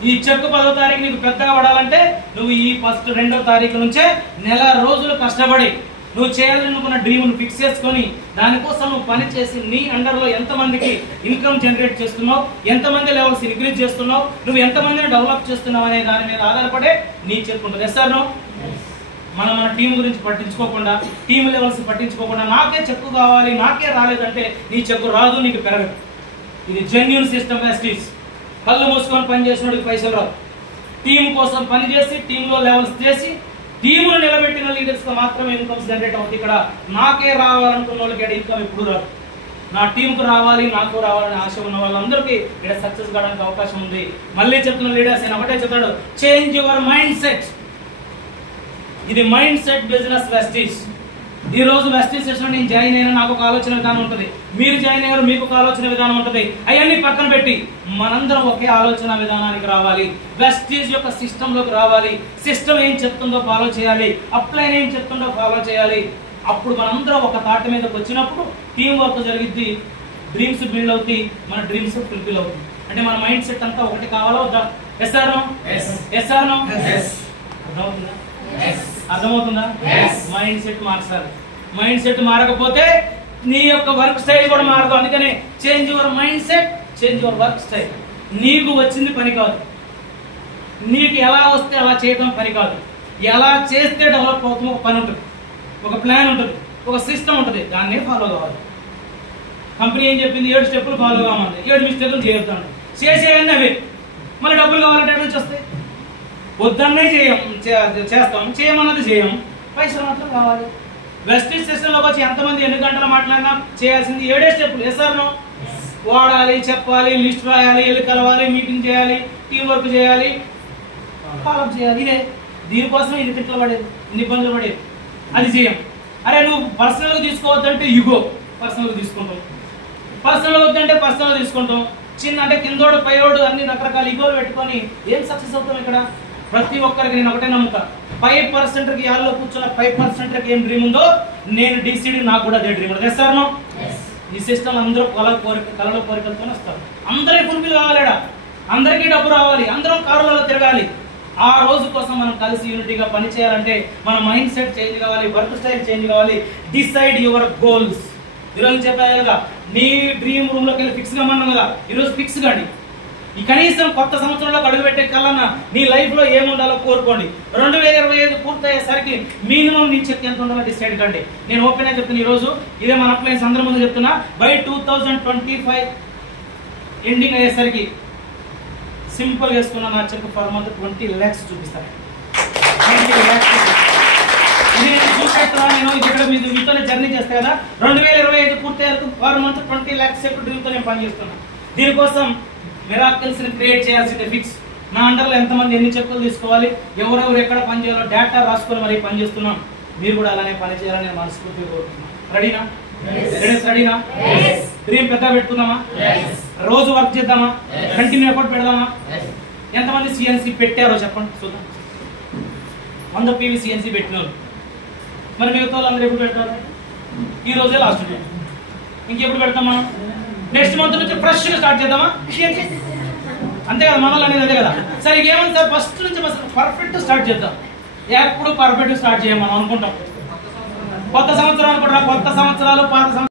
ఈ చెక్కు 10వ తారీఖు నీకు పెద్దగా పడాలంటే నువ్వు ఈ ఫస్ట్ 2వ తారీఖు నుంచే నెల రోజులు కష్టపడి నువ్వు చేయాలనుకున్న డ్రీమ్ను ఫిక్స్ చేసుకొని దానికోసం నువ్వు పని చేసి నీ అండర్లో ఎంతమందికి ఇన్కమ్ జనరేట్ చేస్తున్నావు, ఎంతమంది లెవెల్స్ ఇంక్రీజ్ చేస్తున్నావు, నువ్వు ఎంతమందిని డెవలప్ చేస్తున్నావు అనే దాని మీద ఆధారపడే నీ చెక్కుంటుంది. Yes or no? మన టీం గురించి పట్టించుకోకుండా, టీం లెవెల్స్ పట్టించుకోకుండా నాకే చెక్కు కావాలి, నాకే రాలేదంటే నీ చెక్కు రాదు, నీకు పెరగదు. ఇది జెన్యూన్ సిస్టమ్ వెస్టీస్. కళ్ళు మూసుకొని పని చేసినోడికి పైసలు రాదు. టీం కోసం పని చేసి టీంలో లెవెల్స్ చేసి టీమును నిలబెట్టిన లీడర్స్ తో మాత్రమే ఇన్కమ్స్ జనరేట్ అవుతుంది. ఇక్కడ నాకే రావాలనుకున్న వాళ్ళకి ఇన్కమ్ ఎప్పుడు రాదు. నా టీంకు రావాలి, నాకు రావాలని ఆశ ఉన్న వాళ్ళందరికీ ఇక్కడ సక్సెస్ కావడానికి అవకాశం ఉంది. మళ్ళీ చెప్తున్న లీడర్స్ నేను ఒకటే చెప్తాడు, చేంజ్ యువర్ మైండ్ సెట్. ఇది మైండ్ సెట్ బిజినెస్ వెస్టీస్. ఈ రోజు వెస్టీస్ సెషన్ నేను జాయిన్ అయినా నాకు ఒక ఆలోచన విధానం ఉంటుంది, మీరు జాయిన్ అయ్యారు మీకు ఒక ఆలోచన విధానం ఉంటుంది. అవన్నీ పక్కన పెట్టి మనందరం ఒకే ఆలోచన విధానానికి రావాలి, వెస్టీస్ యొక్క సిస్టమ్ లోకి రావాలి. సిస్టమ్ ఏం చెప్తుందో ఫాలో చేయాలి, అప్లైన్ ఏం చెప్తుందో ఫాలో చేయాలి. అప్పుడు మనందరం ఒక తాటి మీదకి వచ్చినప్పుడు టీం వర్క్ జరిగిద్ది, డ్రీమ్స్ బిల్డ్ అవుతాయి, మన డ్రీమ్స్ ఫుల్ఫిల్ అవుతాయి. అంటే మన మైండ్ సెట్ అంతా ఒకటి కావాలా వద్దా? Yes or no? Yes or no? అర్థమవుతుందా? అర్థమవుతుందా? మైండ్ సెట్ మార్చాలి. మైండ్ సెట్ మారకపోతే నీ యొక్క వర్క్ స్టైల్ కూడా మారదు. అందుకనే change your mindset, change your work style. నీకు వచ్చింది పని కాదు, నీకు ఎలా వస్తే అలా చేయడం పని కాదు. ఎలా చేస్తే డెవలప్ అవుతుందో ఒక పని ఉంటుంది, ఒక ప్లాన్ ఉంటుంది, ఒక సిస్టమ్ ఉంటుంది, దాన్నే ఫాలో కావాలి. కంపెనీ ఏం చెప్పింది? 7 స్టెప్పులు ఫాలో కావాలి, 7 మిస్టేక్లు చేయొద్దాం. చేసేవన్నీ అవి. మళ్ళీ డబ్బులు కావాలంటే ఎక్కడి నుంచి వస్తాయి? వద్దన్నే చేస్తాం, చేయమన్నది చేయం, పైసలు మాత్రం కావాలి. వెస్టిజ్ సిస్టంలోకి వచ్చి ఎంతమంది ఎన్ని గంటలు మాట్లాడినా చేయాల్సింది 7 స్టెప్పులు. ఎస్ఆర్నో వాడాలి, చెప్పాలి, లిస్ట్ రాయాలి, వెళ్ళి కలవాలి, మీటింగ్ చేయాలి, టీం వర్క్ చేయాలి, ఫాలోఅప్ చేయాలి. ఇదే దీనికోసం ఇన్ని తిట్లు పడేది, ఇన్ని ఇబ్బందులు పడేది. అది చేయం. అరే నువ్వు పర్సనల్గా తీసుకోవద్దంటే ఇగో పర్సనల్గా తీసుకుంటాం, పర్సనల్గా వద్దంటే పర్సనల్గా తీసుకుంటాం. చిన్న అంటే కిందోడు పైరోడు అన్ని రకరకాల ఇగోలు పెట్టుకొని ఏం సక్సెస్ అవుతాం ఇక్కడ? ప్రతి ఒక్కరికి నేను ఒకటే నమ్ముతా, 5%కి యాల్లో కూర్చున్న 5%కి ఏం డ్రీమ్ ఉందో నేను డిసిడి నాకు కూడా అదే డ్రీమ్ ఉంది. ఎస్ఆర్నో ఈ సిస్టమ్ అందరూ కళలో కోరికలతో వస్తారు. అందరికీ ఫుల్ఫిల్ కావాలేడా, అందరికీ డబ్బు రావాలి, అందరం కారులలో తిరగాలి. ఆ రోజు కోసం మనం కలిసి యూనిటీగా పని చేయాలంటే మన మైండ్ సెట్ చేంజ్ కావాలి, వర్క్ స్టైల్ చేంజ్ కావాలి. Decide your goals. ఈరోజు చెప్పాను కదా, నీ డ్రీమ్ రూమ్ లోకి వెళ్ళి ఫిక్స్ గా మనం కదా, ఈరోజు ఫిక్స్ కాండి. ఈ కనీసం కొత్త సంవత్సరంలో అడుగు పెట్టే కన్నా నీ లైఫ్ లో ఏముండాలో కోరుకోండి. 2025 పూర్తయ్యేసరికి మినిమం నీ చెక్ ఎంత ఉండాలో డిసైడ్ కండి. నేను ఓపెన్ గా చెప్తున్నా, ఈ రోజు ఇదే మన అప్లయన్స్ అందరి ముందు చెప్తున్నా, బై 2025 ఎండింగ్ అయ్యేసరికి సింపుల్ వేసుకున్న నా చెక్ ఫర్ మంత్ 20 lakhs చూపిస్తాను. 20 lakhs ఇది చూసేస్తా. నేను ఇక్కడ మీతోనే జర్నీ చేస్తా కదా, 2025 పూర్తయ్యేందుకు per month 20 lakhs cheque dream తో నేను పనిచేస్తున్నా. దీనికోసం మిరాకిల్స్ ని క్రియేట్ చేయాల్సిందే ఫిక్స్. నా అండర్లో ఎంతమంది ఎన్ని చెక్కులు తీసుకోవాలి, ఎవరెవరు ఎక్కడ పని చేయాలో డేటా రాసుకొని మరి పని చేస్తున్నాం. మీరు కూడా అలానే పని చేయాలని నేను మనస్ఫూర్తిగా కోరుతున్నాను. రెడీనా? రెడీనా? డ్రీమ్ పెద్ద పెట్టుకుందామా? రోజు వర్క్ చేద్దామా? కంటిన్యూ ఎఫర్ట్ పెడదామా? ఎంతమంది సిఎన్సి పెట్టారో చెప్పండి చూద్దాం. 100 PV సిఎన్సి పెట్టినారు. మరి మిగతా వాళ్ళందరూ ఎప్పుడు పెట్టారు? ఈ రోజే లాస్ట్ డే. ఇంకెప్పుడు పెడతాం మనం? నెక్స్ట్ మంత్ నుంచి ఫ్రెష్ గా స్టార్ట్ చేద్దామా? అంతే కదా, మనల్ని అనేది అదే కదా. సరే ఏమన్నా సార్ ఫస్ట్ నుంచి పర్ఫెక్ట్ స్టార్ట్ చేద్దాం. ఎప్పుడు పర్ఫెక్ట్ స్టార్ట్ చేయం మనం అనుకుంటాం. కొత్త సంవత్సరం అనుకుంటారా? కొత్త సంవత్సరాలు పాత